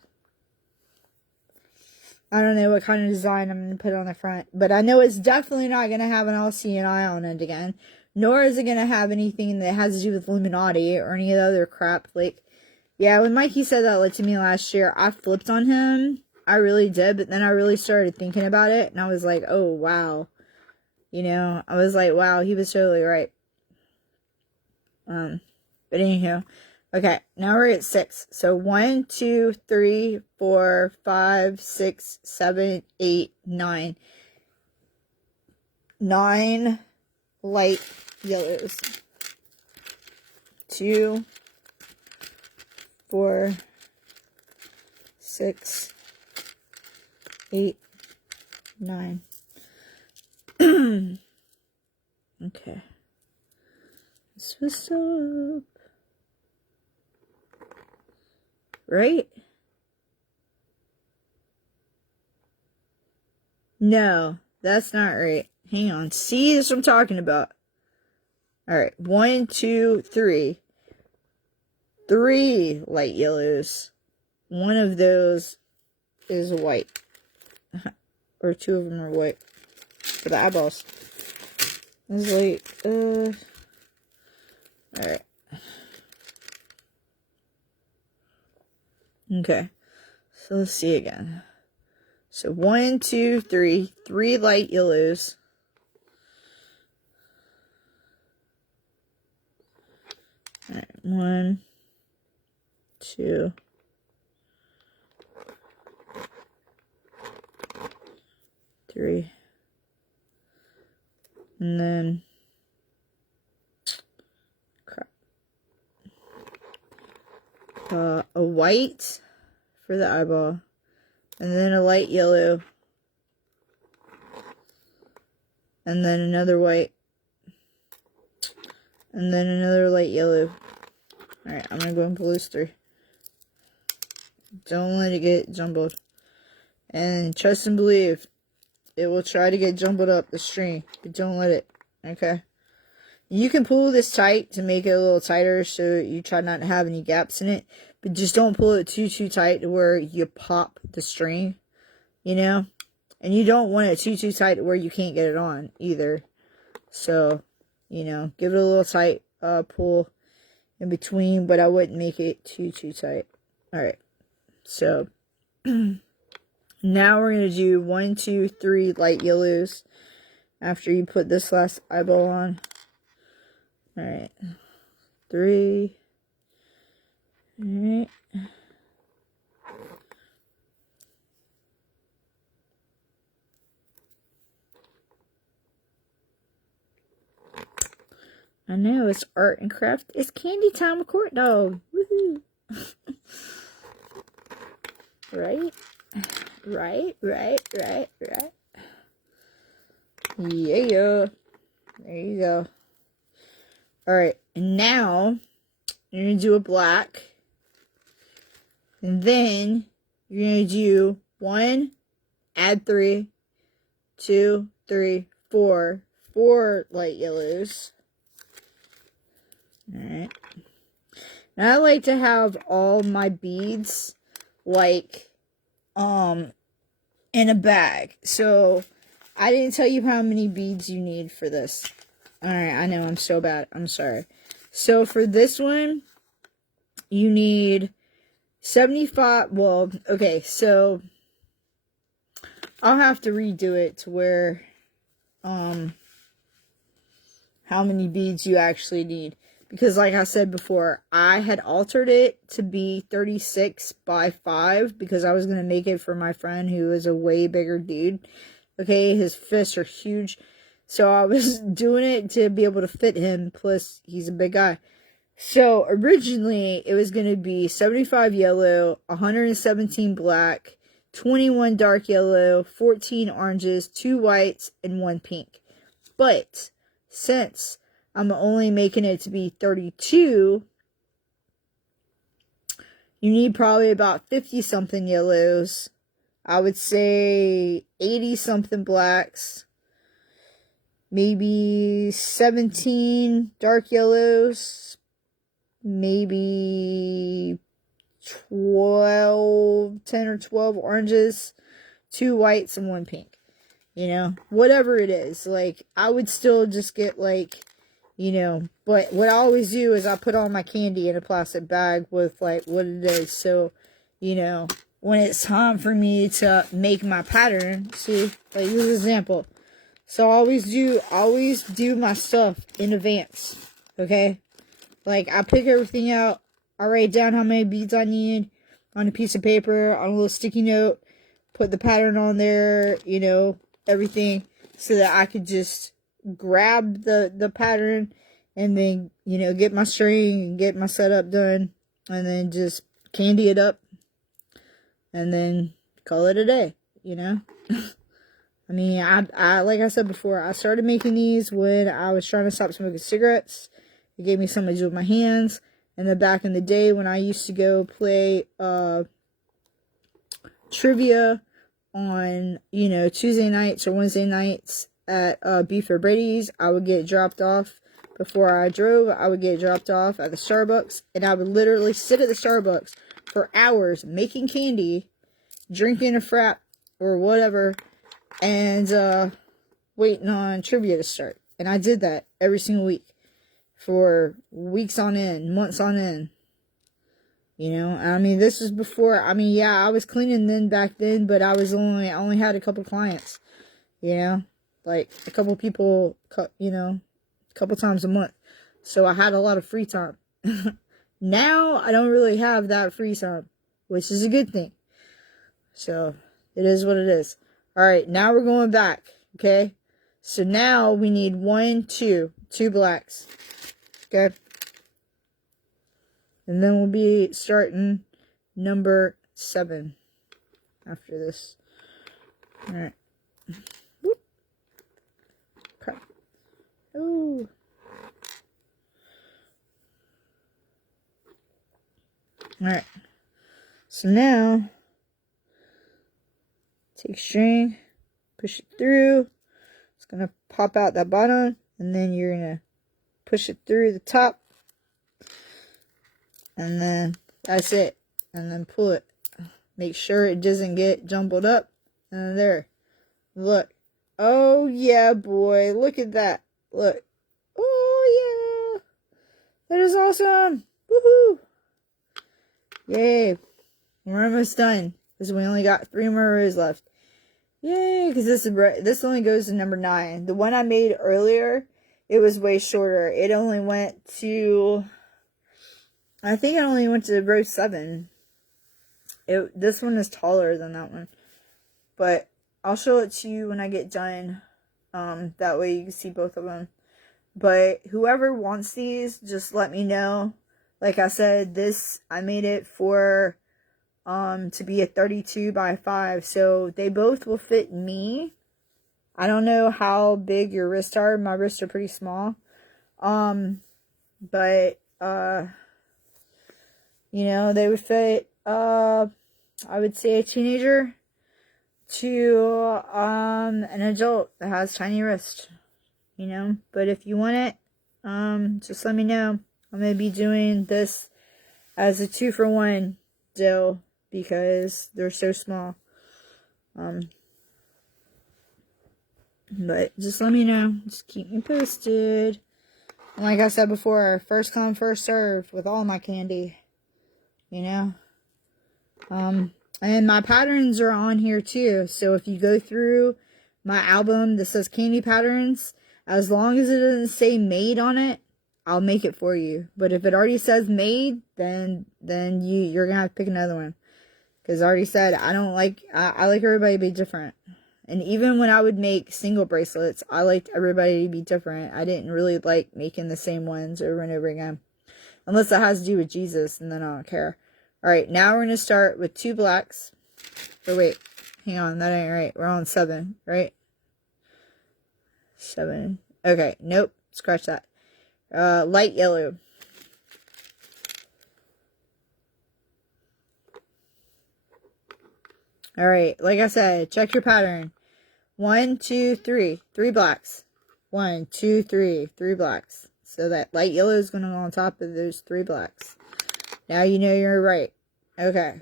I don't know what kind of design I'm going to put on the front, but I know it's definitely not going to have an LCNI on it again. Nor is it going to have anything that has to do with Illuminati or any other crap. Like, yeah, when Mikey said that to me last year, I flipped on him. I really did. But then I really started thinking about it. And I was like, oh, wow. I was like, wow, he was totally right. But anyhow. Okay, now we're at 6. So 1, 2, 3, 4, 5, 6, 7, 8, 9. 9 light yellows. 2, 4, 6, 8, 9. Okay. Twist up. Right? No, that's not right. Hang on. See, this is what I'm talking about. Alright. 1, 2, 3. 3 light yellows. One of those is white. Or 2 of them are white. For the eyeballs. It's like, alright. Okay. So let's see again. So 1, 2, 3. 3 light yellows. Alright. 1, 2, 3. And then crap. A white for the eyeball. And then a light yellow. And then another white. And then another light yellow. Alright, I'm gonna go and pull those 3. Don't let it get jumbled. And trust and believe, it will try to get jumbled up the string, but don't let it, okay? You can pull this tight to make it a little tighter so you try not to have any gaps in it, but just don't pull it too tight to where you pop the string, And you don't want it too tight to where you can't get it on either. So, give it a little tight pull in between, but I wouldn't make it too tight. Alright, so now we're going to do 1, 2, 3 light yellows after you put this last eyeball on. Alright, 3. Alright. I know, it's art and craft. It's candy time with Court Dog. Woohoo! Right? Right. Yeah. There you go. Alright, and now you're going to do a black. And then you're going to do 1, add 3, 2, 3, 4. 4 light yellows. Alright. And I like to have all my beads in a bag. So I didn't tell you how many beads you need for this. Alright, I know I'm so bad. I'm sorry. So for this one, you need 75. Well, okay, so I'll have to redo it to where, how many beads you actually need. Because like I said before, I had altered it to be 36 by 5 because I was going to make it for my friend who is a way bigger dude. Okay, his fists are huge. So I was doing it to be able to fit him, plus he's a big guy. So originally it was going to be 75 yellow, 117 black, 21 dark yellow, 14 oranges, 2 whites, and 1 pink. But since I'm only making it to be 32, you need probably about 50 something yellows. I would say 80 something blacks. Maybe 17 dark yellows. Maybe 10 or 12 oranges. 2 whites and 1 pink. You know, whatever it is. Like, I would still just get like, you know, but what I always do is I put all my candy in a plastic bag with like what it is. So, you know, when it's time for me to make my pattern, see, like this example. So I always do my stuff in advance. Okay? Like I pick everything out. I write down how many beads I need on a piece of paper, on a little sticky note, put the pattern on there, you know, everything, so that I could just grab the pattern and then, you know, get my string and get my setup done and then just candy it up and then call it a day, you know. I mean, I like I said before, I started making these when I was trying to stop smoking cigarettes. It gave me something to do with my hands. And then back in the day when I used to go play trivia on, you know, Tuesday nights or Wednesday nights at Beef or Brady's, I would get dropped off before I drove. I would get dropped off at the Starbucks, and I would literally sit at the Starbucks for hours making candy, drinking a frap or whatever, and waiting on trivia to start. And I did that every single week for weeks on end, months on end. You know, I mean, this was before, I mean, yeah, I was cleaning then back then, but I only had a couple clients, you know, like a couple people, you know, a couple times a month. So I had a lot of free time. Now I don't really have that free time, which is a good thing. So it is what it is. All right, now we're going back. Okay. So now we need 2 blacks. Okay. And then we'll be starting number 7 after this. Alright. Whoop. Crap. Ooh. Alright. So now, take string, push it through. It's going to pop out that bottom. And then you're going to push it through the top. And then that's it. And then pull it. Make sure it doesn't get jumbled up. And there. Look. Oh yeah, boy. Look at that. Look. Oh yeah. That is awesome. Woohoo. Yay. We're almost done. Because we only got 3 more rows left. Yay. Because this only goes to number 9. The one I made earlier, it was way shorter. It only went to... I think it only went to row 7. This one is taller than that one. But I'll show it to you when I get done. That way you can see both of them. But whoever wants these, just let me know. Like I said, I made it for to be a 32 by 5. So they both will fit me. I don't know how big your wrists are. My wrists are pretty small. But you know, they would fit, I would say a teenager to, an adult that has tiny wrists, you know. But if you want it, just let me know. I'm going to be doing this as a 2-for-1 deal because they're so small. But just let me know. Just keep me posted. And like I said before, first come, first serve with all my candy. You know? And my patterns are on here too. So if you go through my album that says Kandi Patterns, as long as it doesn't say made on it, I'll make it for you. But if it already says made, then you're going to have to pick another one. Because I already said, I like everybody to be different. And even when I would make single bracelets, I liked everybody to be different. I didn't really like making the same ones over and over again. Unless it has to do with Jesus, and then I don't care. Alright, now we're going to start with 2 blacks. Oh, wait. Hang on, that ain't right. We're on 7, right? 7. Okay, nope. Scratch that. Light yellow. Alright, like I said, check your pattern. 1, 2, 3. 3 blacks. 1, 2, 3. 3 blacks. So that light yellow is going to go on top of those 3 blacks. Now you know you're right. Okay.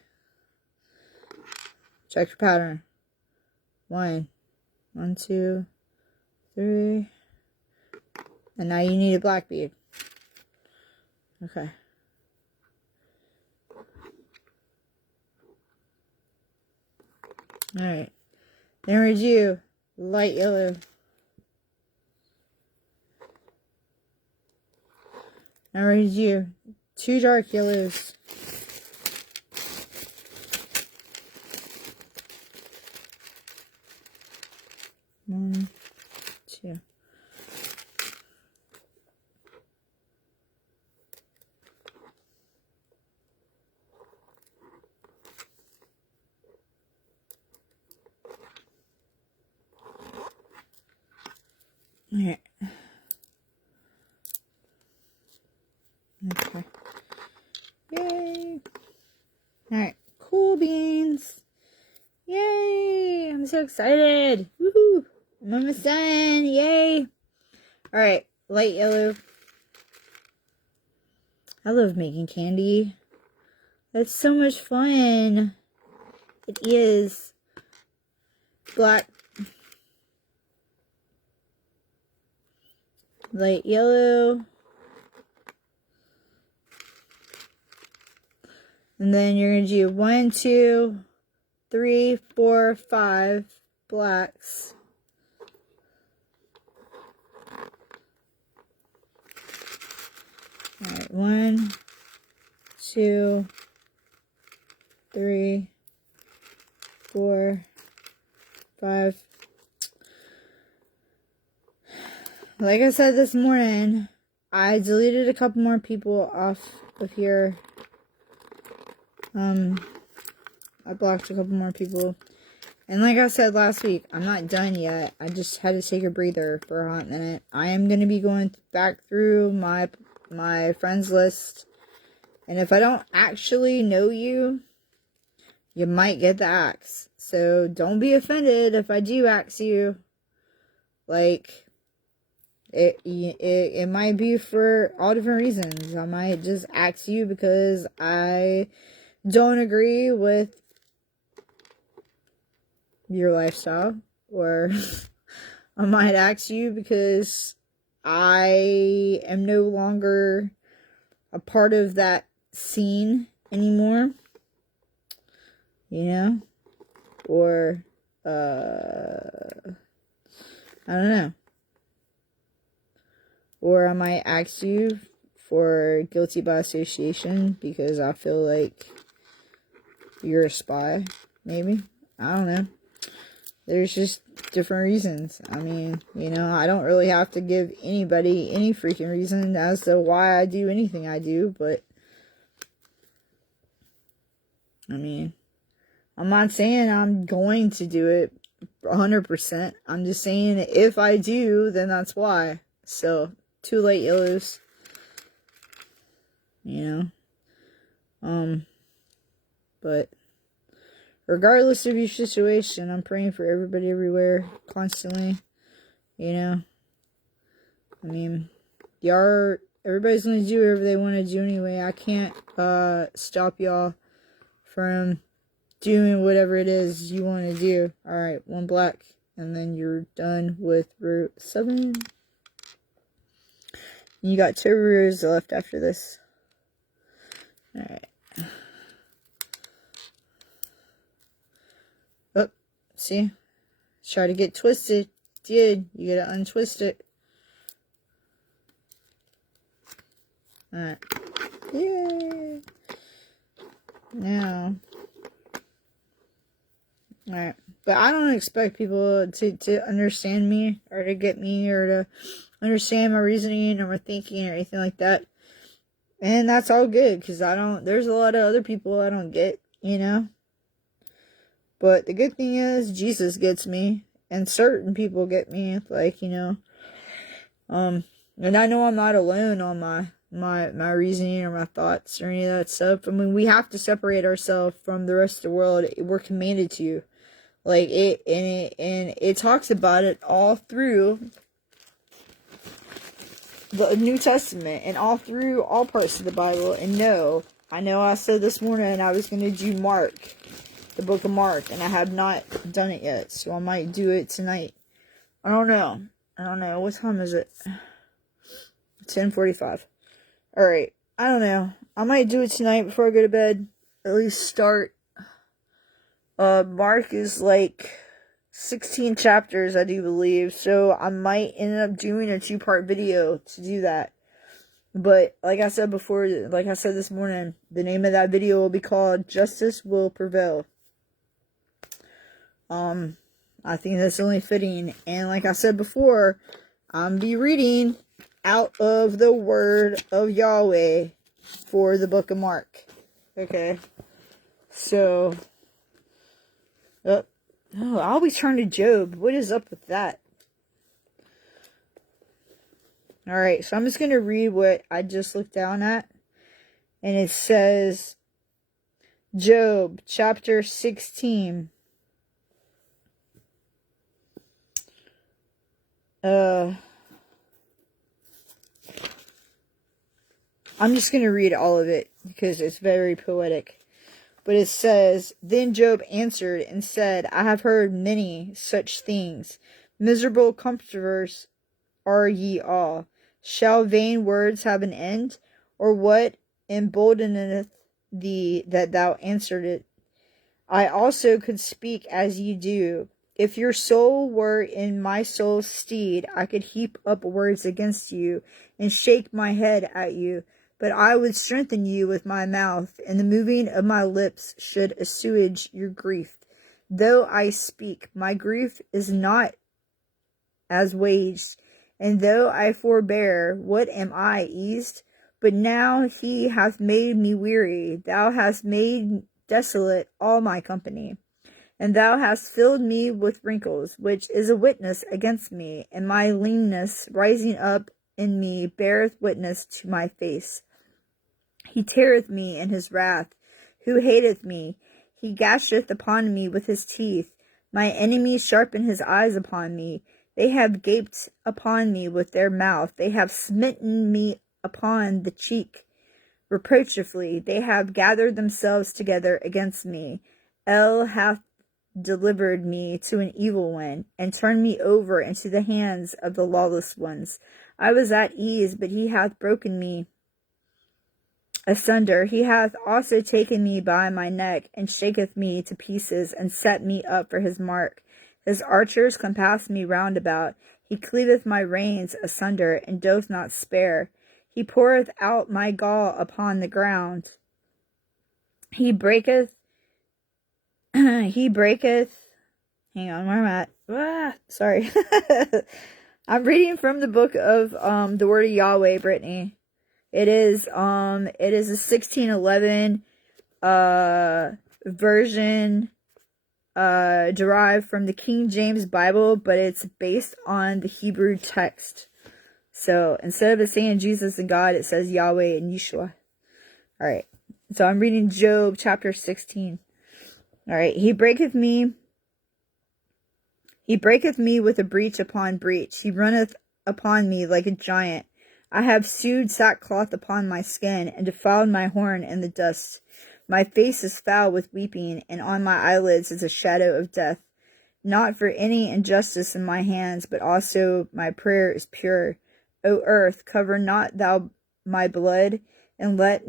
Check your pattern. 1, 2, 3. And now you need a black bead. Okay. Alright. Then we do light yellow. Now we do 2 dark yellows. One, 2. Alright. Okay. Yay. Alright. Cool beans. Yay. I'm so excited. Woohoo. I'm almost done. Yay. Alright. Light yellow. I love making candy. That's so much fun. It is. Black. Light yellow. And then you're going to do 1, 2, 3, 4, 5 blacks. Alright, 1, 2, 3, 4, 5. Like I said this morning, I deleted a couple more people off of here. I blocked a couple more people. And like I said last week, I'm not done yet. I just had to take a breather for a hot minute. I am going to be going back through my friends list. And if I don't actually know you, you might get the axe. So don't be offended if I do axe you. Like, it might be for all different reasons. I might just axe you because I don't agree with your lifestyle, or I might ask you because I am no longer a part of that scene anymore, you know, or I don't know, or I might ask you for guilty by association because I feel like you're a spy, maybe. I don't know. There's just different reasons. I mean, you know, I don't really have to give anybody any freaking reason as to why I do anything I do, but I mean, I'm not saying I'm going to do it 100%. I'm just saying if I do, then that's why. So, 2 light yellows. You know. But regardless of your situation, I'm praying for everybody everywhere, constantly, you know. I mean, everybody's going to do whatever they want to do anyway. I can't stop y'all from doing whatever it is you want to do. Alright, 1 black, and then you're done with row 7. You got 2 rows left after this. Alright. See? Try to get twisted. Did. You gotta untwist it. Alright. Yay! Now. Alright. But I don't expect people to understand me, or to get me, or to understand my reasoning, or my thinking, or anything like that. And that's all good, because there's a lot of other people I don't get, you know? But the good thing is, Jesus gets me, and certain people get me, like, you know. And I know I'm not alone on my reasoning or my thoughts or any of that stuff. I mean, we have to separate ourselves from the rest of the world. We're commanded to. Like, it talks about it all through the New Testament and all through all parts of the Bible. And no, I know I said this morning I was going to do Mark, the book of Mark, and I have not done it yet, so I might do it tonight. I don't know. What time is it? 10:45. Alright, I don't know. I might do it tonight before I go to bed. At least start. Mark is like 16 chapters, I do believe, so I might end up doing a 2-part video to do that. But like I said before, like I said this morning, the name of that video will be called Justice Will Prevail. I think that's only fitting. And like I said before, I'm be reading out of the word of Yahweh for the book of Mark. Okay. So, oh, I always turn to Job. What is up with that? Alright, so I'm just going to read what I just looked down at. And it says, Job, chapter 16. I'm just going to read all of it because it's very poetic. But it says, Then Job answered and said, I have heard many such things. Miserable comforters are ye all. Shall vain words have an end? Or what emboldeneth thee that thou answered it? I also could speak as ye do. If your soul were in my soul's stead, I could heap up words against you, and shake my head at you. But I would strengthen you with my mouth, and the moving of my lips should assuage your grief. Though I speak, my grief is not as waged, and though I forbear, what am I eased? But now he hath made me weary. Thou hast made desolate all my company. And thou hast filled me with wrinkles, which is a witness against me, and my leanness rising up in me beareth witness to my face. He teareth me in his wrath, who hateth me. He gasheth upon me with his teeth. My enemies sharpen his eyes upon me. They have gaped upon me with their mouth. They have smitten me upon the cheek. Reproachfully, they have gathered themselves together against me. El hath delivered me to an evil one, and turned me over into the hands of the lawless ones. I was at ease, but he hath broken me asunder. He hath also taken me by my neck, and shaketh me to pieces, and set me up for his mark. His archers compass me round about. He cleaveth my reins asunder, and doth not spare. He poureth out my gall upon the ground. He breaketh, hang on, where am I at? Sorry. I'm reading from the book of, the word of Yahweh, Brittany. It is a 1611, version, derived from the King James Bible, but it's based on the Hebrew text. So, instead of it saying Jesus and God, it says Yahweh and Yeshua. Alright, so I'm reading Job chapter 16. Alright, he breaketh me with a breach upon breach. He runneth upon me like a giant. I have sewed sackcloth upon my skin, and defiled my horn in the dust. My face is foul with weeping, and on my eyelids is a shadow of death. Not for any injustice in my hands, but also my prayer is pure. O earth, cover not thou my blood, and let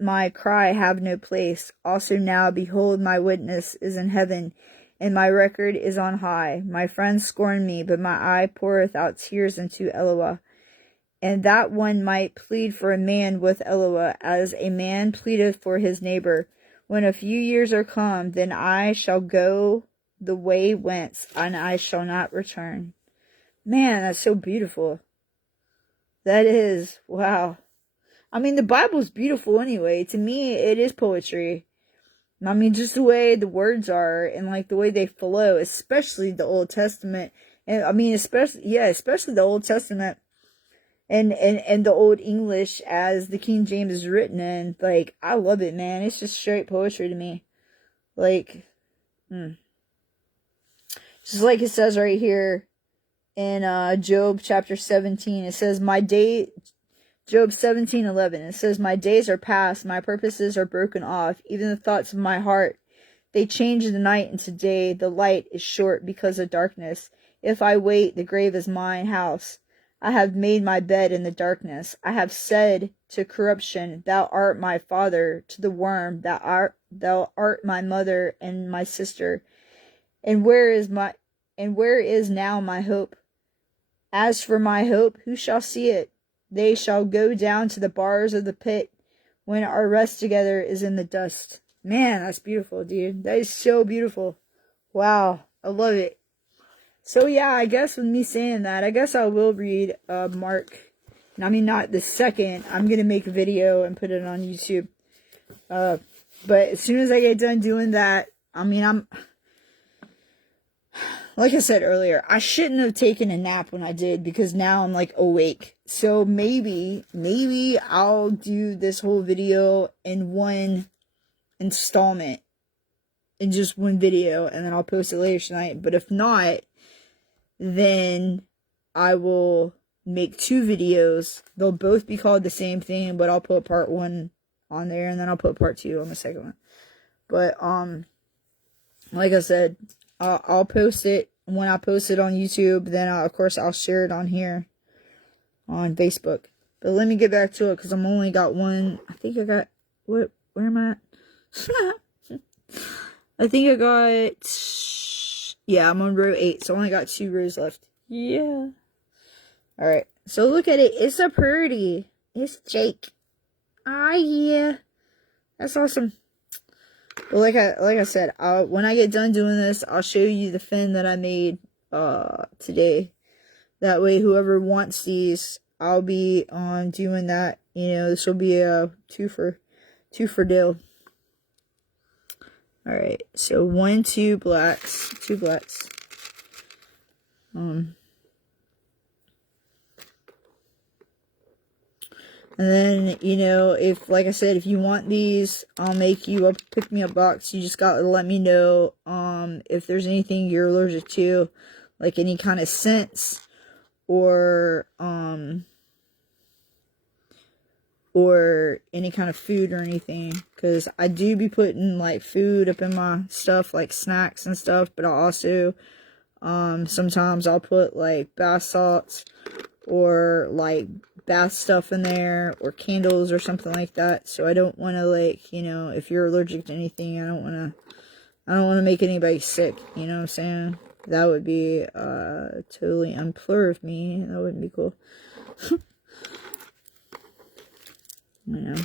my cry have no place. Also now, behold, my witness is in heaven, and my record is on high. My friends scorn me, but my eye poureth out tears into Eloah. And that one might plead for a man with Eloah, as a man pleadeth for his neighbor. When a few years are come, then I shall go the way whence, and I shall not return. Man, that's so beautiful. That is, wow. I mean, the Bible's beautiful anyway. To me, it is poetry. I mean, just the way the words are and like the way they flow, especially the Old Testament. And I mean, especially the Old Testament and the Old English as the King James is written in. Like, I love it, man. It's just straight poetry to me. Like, just like it says right here in Job chapter 17. It says, Job 17:11. It says, my days are past, my purposes are broken off, even the thoughts of my heart. They change the night into day, the light is short because of darkness. If I wait, the grave is mine house. I have made my bed in the darkness. I have said to corruption, thou art my father, to the worm, thou art my mother and my sister. And where is now my hope? As for my hope, who shall see it? They shall go down to the bars of the pit when our rest together is in the dust. Man, that's beautiful, dude. That is so beautiful. Wow, I love it. So yeah, I guess with me saying that, I guess I will read Mark. I mean, not the second. I'm going to make a video and put it on YouTube. But as soon as I get done doing that, I mean, like I said earlier, I shouldn't have taken a nap when I did, because now I'm like awake. So maybe I'll do this whole video in one installment, in just one video, and then I'll post it later tonight. But if not, then I will make 2 videos. They'll both be called the same thing, but I'll put part 1 on there, and then I'll put part 2 on the second one. But like I said, I'll post it. When I post it on YouTube, then of course I'll share it on here on Facebook. But let me get back to it, because I'm only got one. I think I got, where am I at? I think I got, yeah, I'm on row 8, so I only got 2 rows left. Yeah. Alright, so look at it. It's a pretty. It's Jake. Ah, yeah. That's awesome. But like I said, when I get done doing this, I'll show you the fin that I made today. That way, whoever wants these, I'll be on doing that. You know, this will be a two for deal. All right, so 2 blacks. And then, you know, if, like I said, if you want these, I'll make you a pick-me-up box. You just gotta let me know, if there's anything you're allergic to, like any kind of scents, or any kind of food or anything. Because I do be putting, like, food up in my stuff, like snacks and stuff, but I'll also, sometimes I'll put, like, bath salts, or, like, bath stuff in there, or candles or something like that. So I don't want to, like, you know, if you're allergic to anything, I don't want to make anybody sick, you know what I'm saying? That would be totally unplur of me. That wouldn't be cool. Yeah.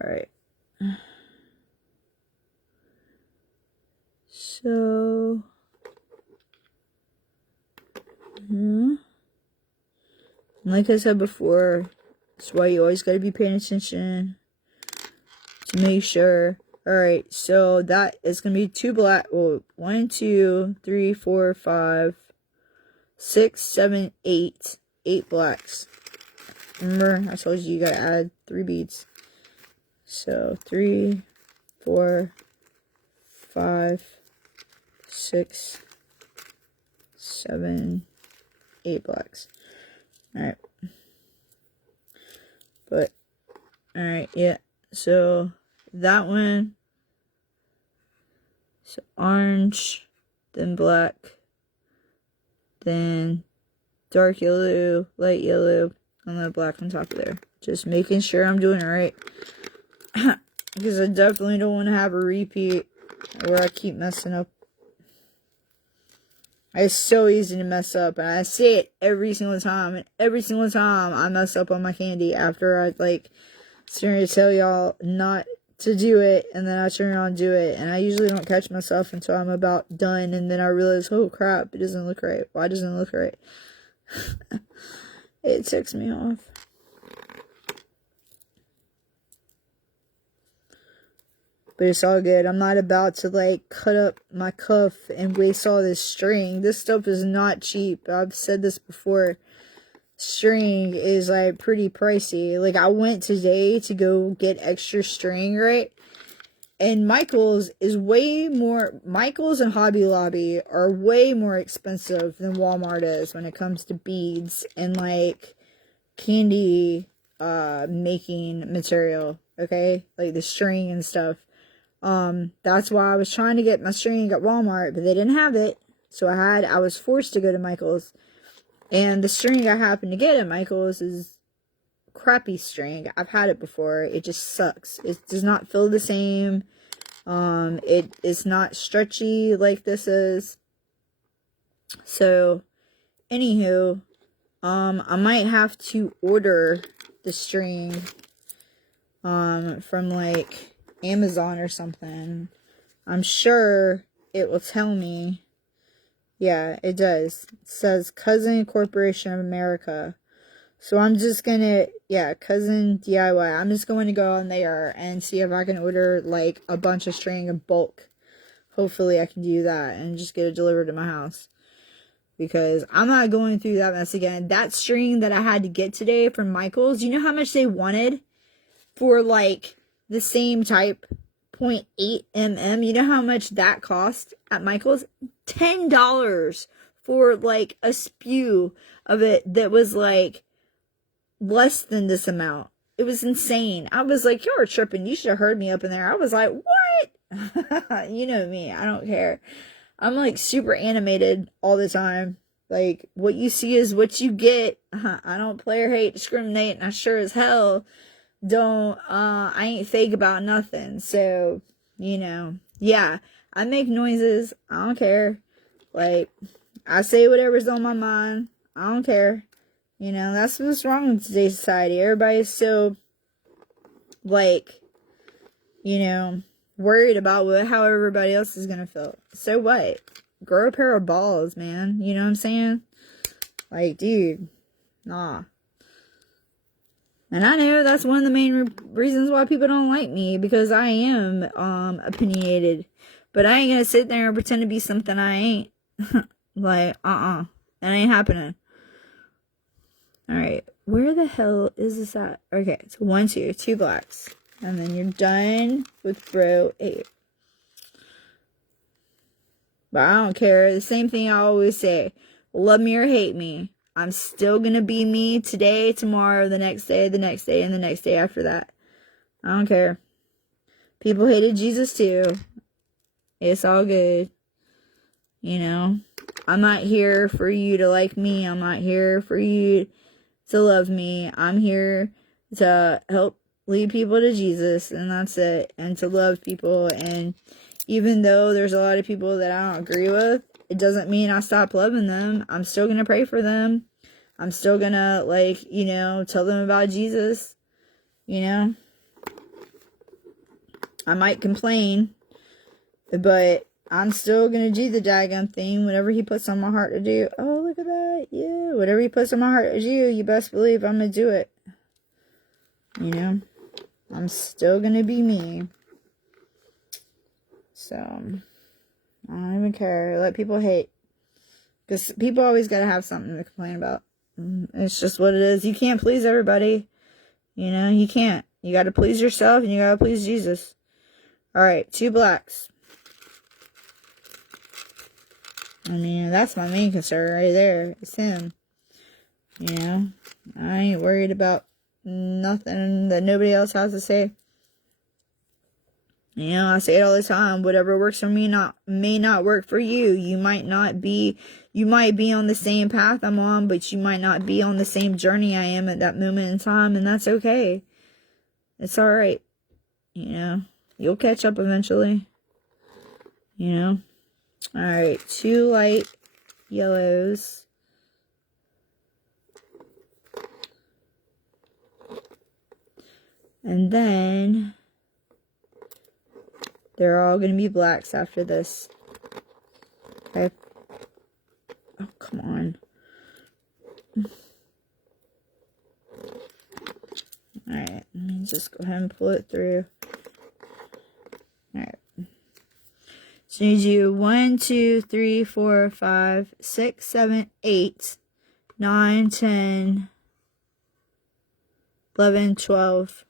All right. So, like I said before, that's why you always got to be paying attention to make sure. Alright, so that is going to be 2 black. Well, 1, 2, 3, 4, 5, 6, 7, 8. 8 blacks. Remember, I told you got to add 3 beads. So, 3, 4, 5, 6, 7, 8 blacks. Alright. But, alright, yeah. So, that one. So, orange, then black, then dark yellow, light yellow, and the black on top of there. Just making sure I'm doing it right. Because I definitely don't want to have a repeat where I keep messing up. It's so easy to mess up, and I say it every single time, and every single time I mess up on my candy after I, like, starting to tell y'all not to do it, and then I turn around and do it, and I usually don't catch myself until I'm about done, and then I realize, oh crap, it doesn't look right. Why doesn't it look right? It ticks me off. But it's all good. I'm not about to, like, cut up my cuff and waste all this string. This stuff is not cheap. I've said this before. String is, like, pretty pricey. Like, I went today to go get extra string, right? And Michael's is way more... Michael's and Hobby Lobby are way more expensive than Walmart is when it comes to beads and, like, candy making material, okay? Like, the string and stuff. That's why I was trying to get my string at Walmart, but they didn't have it. So I was forced to go to Michael's. And the string I happened to get at Michael's is crappy string. I've had it before. It just sucks. It does not feel the same. It is not stretchy like this is. So, anywho, I might have to order the string, from, like, Amazon or something. I'm sure it will tell me. Yeah, it does. It says Cousin Corporation of America. So I'm just gonna, yeah, Cousin DIY. I'm just going to go on there and see if I can order, like, a bunch of string in bulk. Hopefully I can do that and just get it delivered to my house. Because I'm not going through that mess again. That string that I had to get today from Michael's, you know how much they wanted for, like, the same type, 0.8 mm? You know how much that cost at Michael's? $10 for, like, a spew of it that was, like, less than this amount. It was insane. I was like, you're tripping. You should have heard me up in there. I was like, what? You know me. I don't care. I'm, like, super animated all the time. Like, what you see is what you get. I don't play or hate, discriminate, and I sure as hell don't, I ain't fake about nothing. So, you know, yeah, I make noises. I don't care. Like, I say whatever's on my mind. I don't care. You know, that's what's wrong with today's society. Everybody's so, like, you know, worried about how everybody else is gonna feel. So what? Grow a pair of balls, man. You know what I'm saying? Like, dude, nah. And I know that's one of the main reasons why people don't like me, because I am opinionated. But I ain't gonna sit there and pretend to be something I ain't. Like, that ain't happening. Alright, where the hell is this at? Okay, so 1, 2, 2 blacks. And then you're done with row 8. But I don't care. The same thing I always say. Love me or hate me. I'm still gonna be me today, tomorrow, the next day, and the next day after that. I don't care. People hated Jesus too. It's all good. You know? I'm not here for you to like me. I'm not here for you to love me. I'm here to help lead people to Jesus, and that's it. And to love people. And even though there's a lot of people that I don't agree with, it doesn't mean I stop loving them. I'm still gonna pray for them. I'm still gonna, like, you know, tell them about Jesus. You know? I might complain, but I'm still gonna do the daggone thing, whatever he puts on my heart to do. Oh, look at that. Yeah, whatever he puts on my heart to do, you best believe I'm gonna do it. You know? I'm still gonna be me. So, I don't even care. Let people hate. Because people always gotta have something to complain about. It's just what it is. You can't please everybody. You know, you can't. You gotta please yourself, and you gotta please Jesus. Alright, 2 blacks. I mean, that's my main concern right there. It's him. You know? I ain't worried about nothing that nobody else has to say. You know, I say it all the time. Whatever works for me may not work for you. You might be on the same path I'm on, but you might not be on the same journey I am at that moment in time, and that's okay. It's all right. You know, you'll catch up eventually. You know. All right, 2 light yellows. And then they're all going to be blacks after this. Okay. Oh, come on. Alright, let me just go ahead and pull it through. Alright. So you do 1, 2, 3, 4, 5, 6, 7, 8, 9, 10, 11, 12,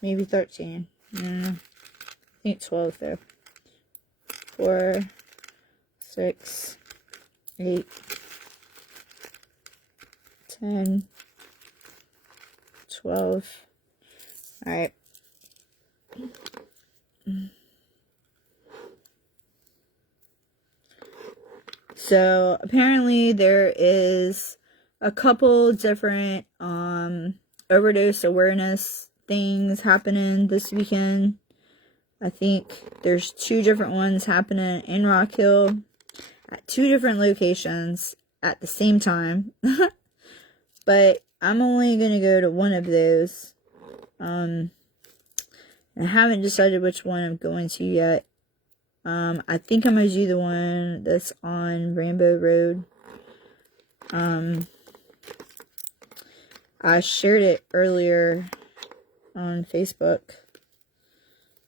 maybe 13. I think 12 though. 4, 6, 8, 10, 12. Alright. So apparently there is a couple different overdose awareness things happening this weekend. I think there's 2 different ones happening in Rock Hill at 2 different locations at the same time. But I'm only going to go to one of those. I haven't decided which one I'm going to yet. I think I'm going to do the one that's on Rainbow Road. I shared it earlier on Facebook.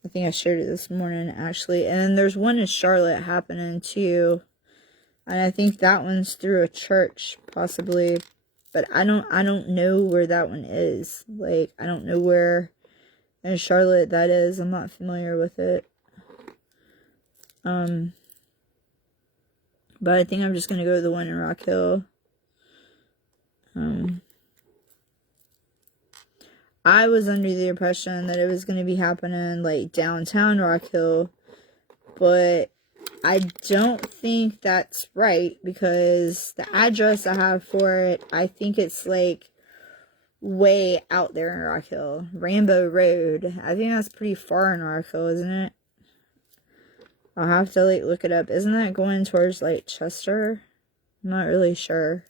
I think I shared it this morning, actually. And then there's one in Charlotte happening, too. And I think that one's through a church, possibly. But I don't know where that one is. Like, I don't know where in Charlotte that is. I'm not familiar with it. But I think I'm just going to go to the one in Rock Hill. I was under the impression that it was going to be happening, like, downtown Rock Hill. But I don't think that's right, because the address I have for it, I think it's, like, way out there in Rock Hill. Rainbow Road. I think that's pretty far in Rock Hill, isn't it? I'll have to, like, look it up. Isn't that going towards, like, Chester? I'm not really sure.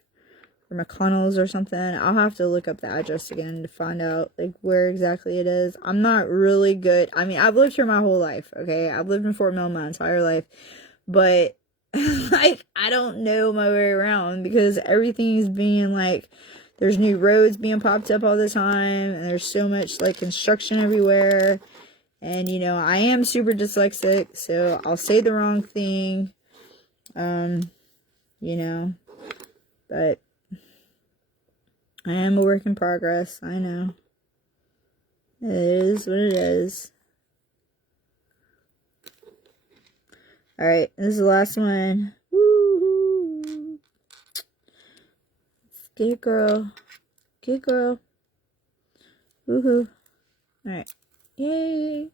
Or McConnell's or something. I'll have to look up the address again to find out, like, where exactly it is. I'm not really good. I mean, I've lived here my whole life, okay? I've lived in Fort Mill my entire life. But, like, I don't know my way around, because everything's being, like, there's new roads being popped up all the time. And there's so much, like, construction everywhere. And, you know, I am super dyslexic, so I'll say the wrong thing, you know, but I am a work in progress, I know. It is what it is. Alright, this is the last one. Woo-hoo. Get it, girl. Get it, girl. Woohoo. Alright. Yay.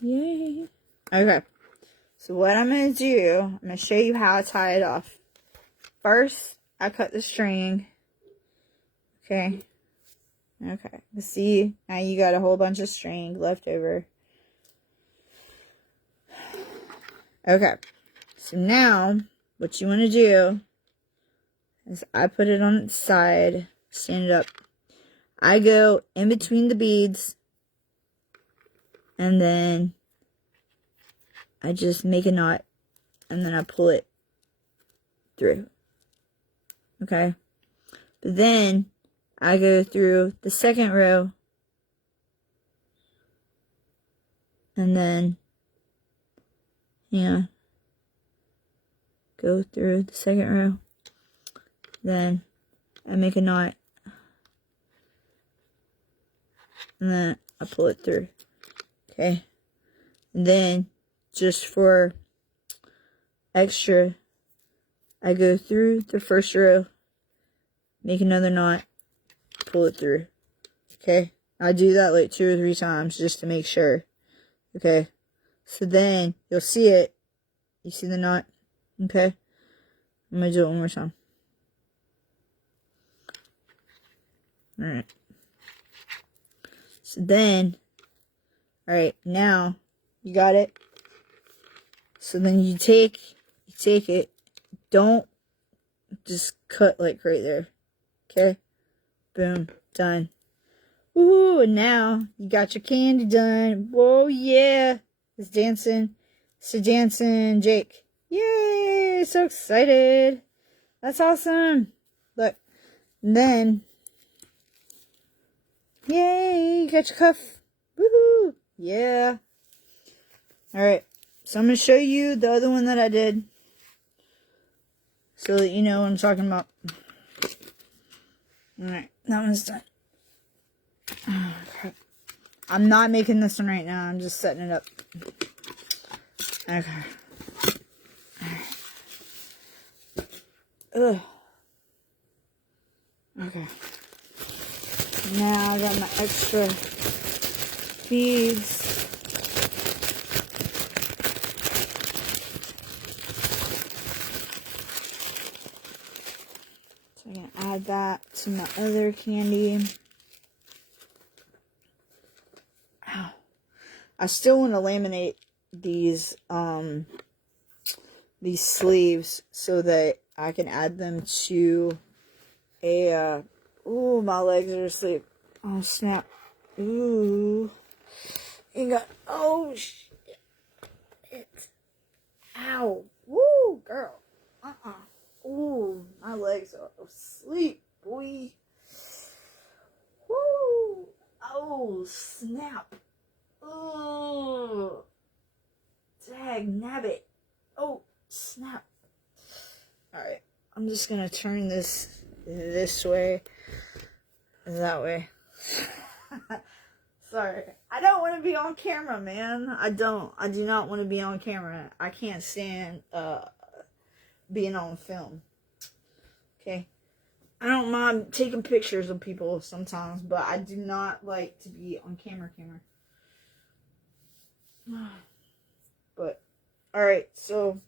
Yay. Okay. So what I'm going to do, I'm going to show you how I tie it off. First, I cut the string. Okay. Okay. See, now you got a whole bunch of string left over. Okay. So now, what you want to do is I put it on its side, stand it up. I go in between the beads. And then I just make a knot, and then I pull it through. Okay? But then I go through the second row, and then, yeah, go through the second row. Then I make a knot, and then I pull it through. Okay, and then just for extra, I go through the first row, make another knot, pull it through. Okay, I do that like 2 or 3 times just to make sure. Okay. So then you'll see it. You see the knot? Okay. I'm going to do it one more time. Alright. So then, alright, now you got it. So then you take it. Don't just cut like right there. Okay? Boom. Done. Woohoo! And now you got your kandi done. Whoa, yeah! It's dancing. It's dancing, Jake. Yay! So excited. That's awesome. Look. And then, yay! You got your cuff. Woohoo! Yeah. Alright. So I'm going to show you the other one that I did. So that you know what I'm talking about. Alright. That one's done. Oh, crap. I'm not making this one right now. I'm just setting it up. Okay. Ugh. Okay. Now I got my extra beads. So I'm going to add that to my other kandi. Ow. I still want to laminate these sleeves so that I can add them to a, ooh, my legs are asleep. Oh, snap. Ooh. You got, oh, shit. Ow. Woo, girl. Ooh, my legs are asleep, boy. Woo. Oh, snap. Oh. Dag nabbit. Oh, snap. Alright, I'm just gonna turn this way, that way. Sorry. I don't want to be on camera, man. I do not want to be on camera. I can't stand being on film. Okay? I don't mind taking pictures of people sometimes, but I do not like to be on camera. But, alright, so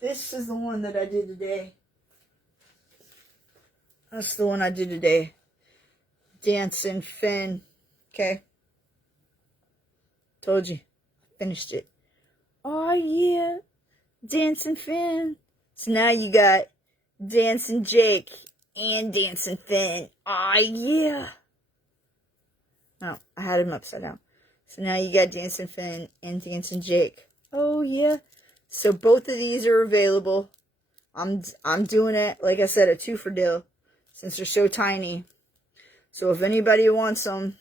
this is the one that I did today. That's the one I did today. Dancing Finn. Okay. Told you. Finished it. Oh, yeah. Dancing Finn. So now you got Dancing Jake and Dancing Finn. Oh, yeah. No, I had him upside down. So now you got Dancing Finn and Dancing Jake. Oh, yeah. So both of these are available. I'm doing it, like I said, a 2 for deal. Since they're so tiny. So if anybody wants them,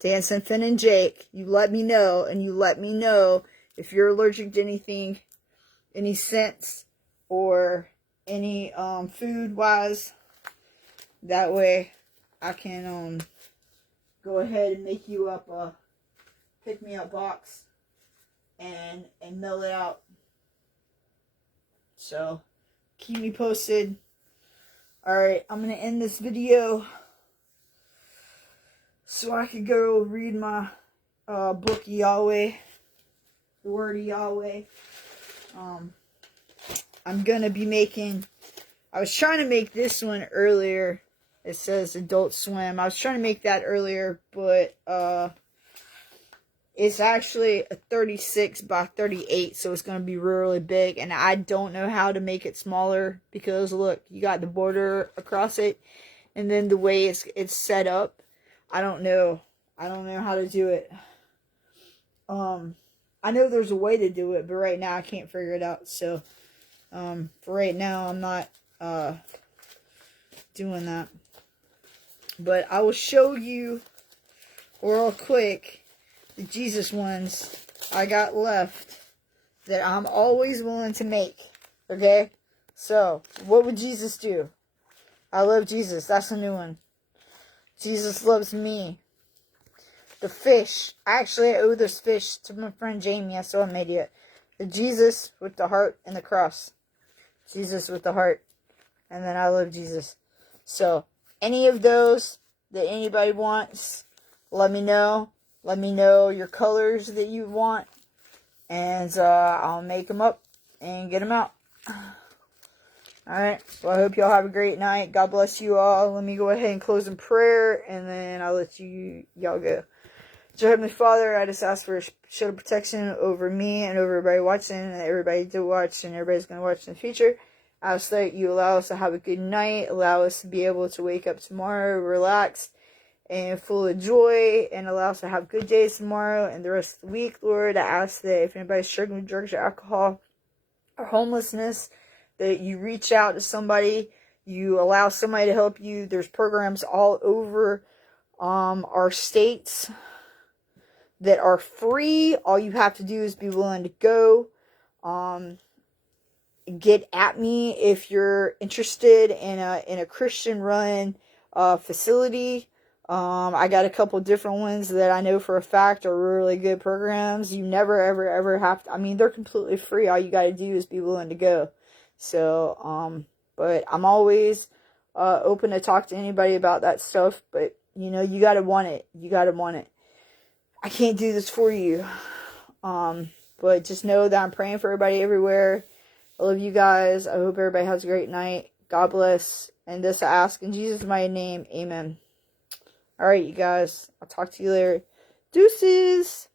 Dancing Finn and Jake, you let me know. And you let me know if you're allergic to anything, any scents, or any food-wise. That way I can go ahead and make you up a pick-me-up box and mail it out. So keep me posted. Alright, I'm going to end this video so I could go read my book, YAHWEH, the word YAHWEH. I'm going to be making, I was trying to make this one earlier. It says Adult Swim. I was trying to make that earlier, but it's actually a 36 by 38, so it's going to be really big. And I don't know how to make it smaller because, look, you got the border across it. And then the way it's set up, I don't know. I don't know how to do it. I know there's a way to do it, but right now I can't figure it out. So, for right now, I'm not doing that. But I will show you real quick the Jesus ones I got left that I'm always willing to make. Okay? So, what would Jesus do? I love Jesus. That's a new one. Jesus loves me. The fish. Actually, I owe this fish to my friend Jamie. I saw him made it. The Jesus with the heart and the cross. Jesus with the heart. And then I love Jesus. So, any of those, that anybody wants, let me know. Let me know your colors that you want. And I'll make them up and get them out. Alright, well, I hope y'all have a great night. God bless you all. Let me go ahead and close in prayer, and then I'll let y'all go. Dear Heavenly Father, I just ask for a shield of protection over me and over everybody watching, and everybody did watch, and everybody's going to watch in the future. I ask that you allow us to have a good night, allow us to be able to wake up tomorrow relaxed and full of joy, and allow us to have good days tomorrow and the rest of the week, Lord. I ask that if anybody's struggling with drugs or alcohol or homelessness, that you reach out to somebody, you allow somebody to help you. There's programs all over our states that are free. All you have to do is be willing to go. Get at me if you're interested in a Christian run facility. I got a couple different ones that I know for a fact are really good programs. You never ever have to, I mean, they're completely free. All you got to do is be willing to go. So but I'm always open to talk to anybody about that stuff, but you know, you got to want it. You got to want it. I can't do this for you. But just know that I'm praying for everybody everywhere. I love you guys. I hope everybody has a great night. God bless. And this I ask in Jesus' mighty name. Amen. Alright, you guys. I'll talk to you later. Deuces.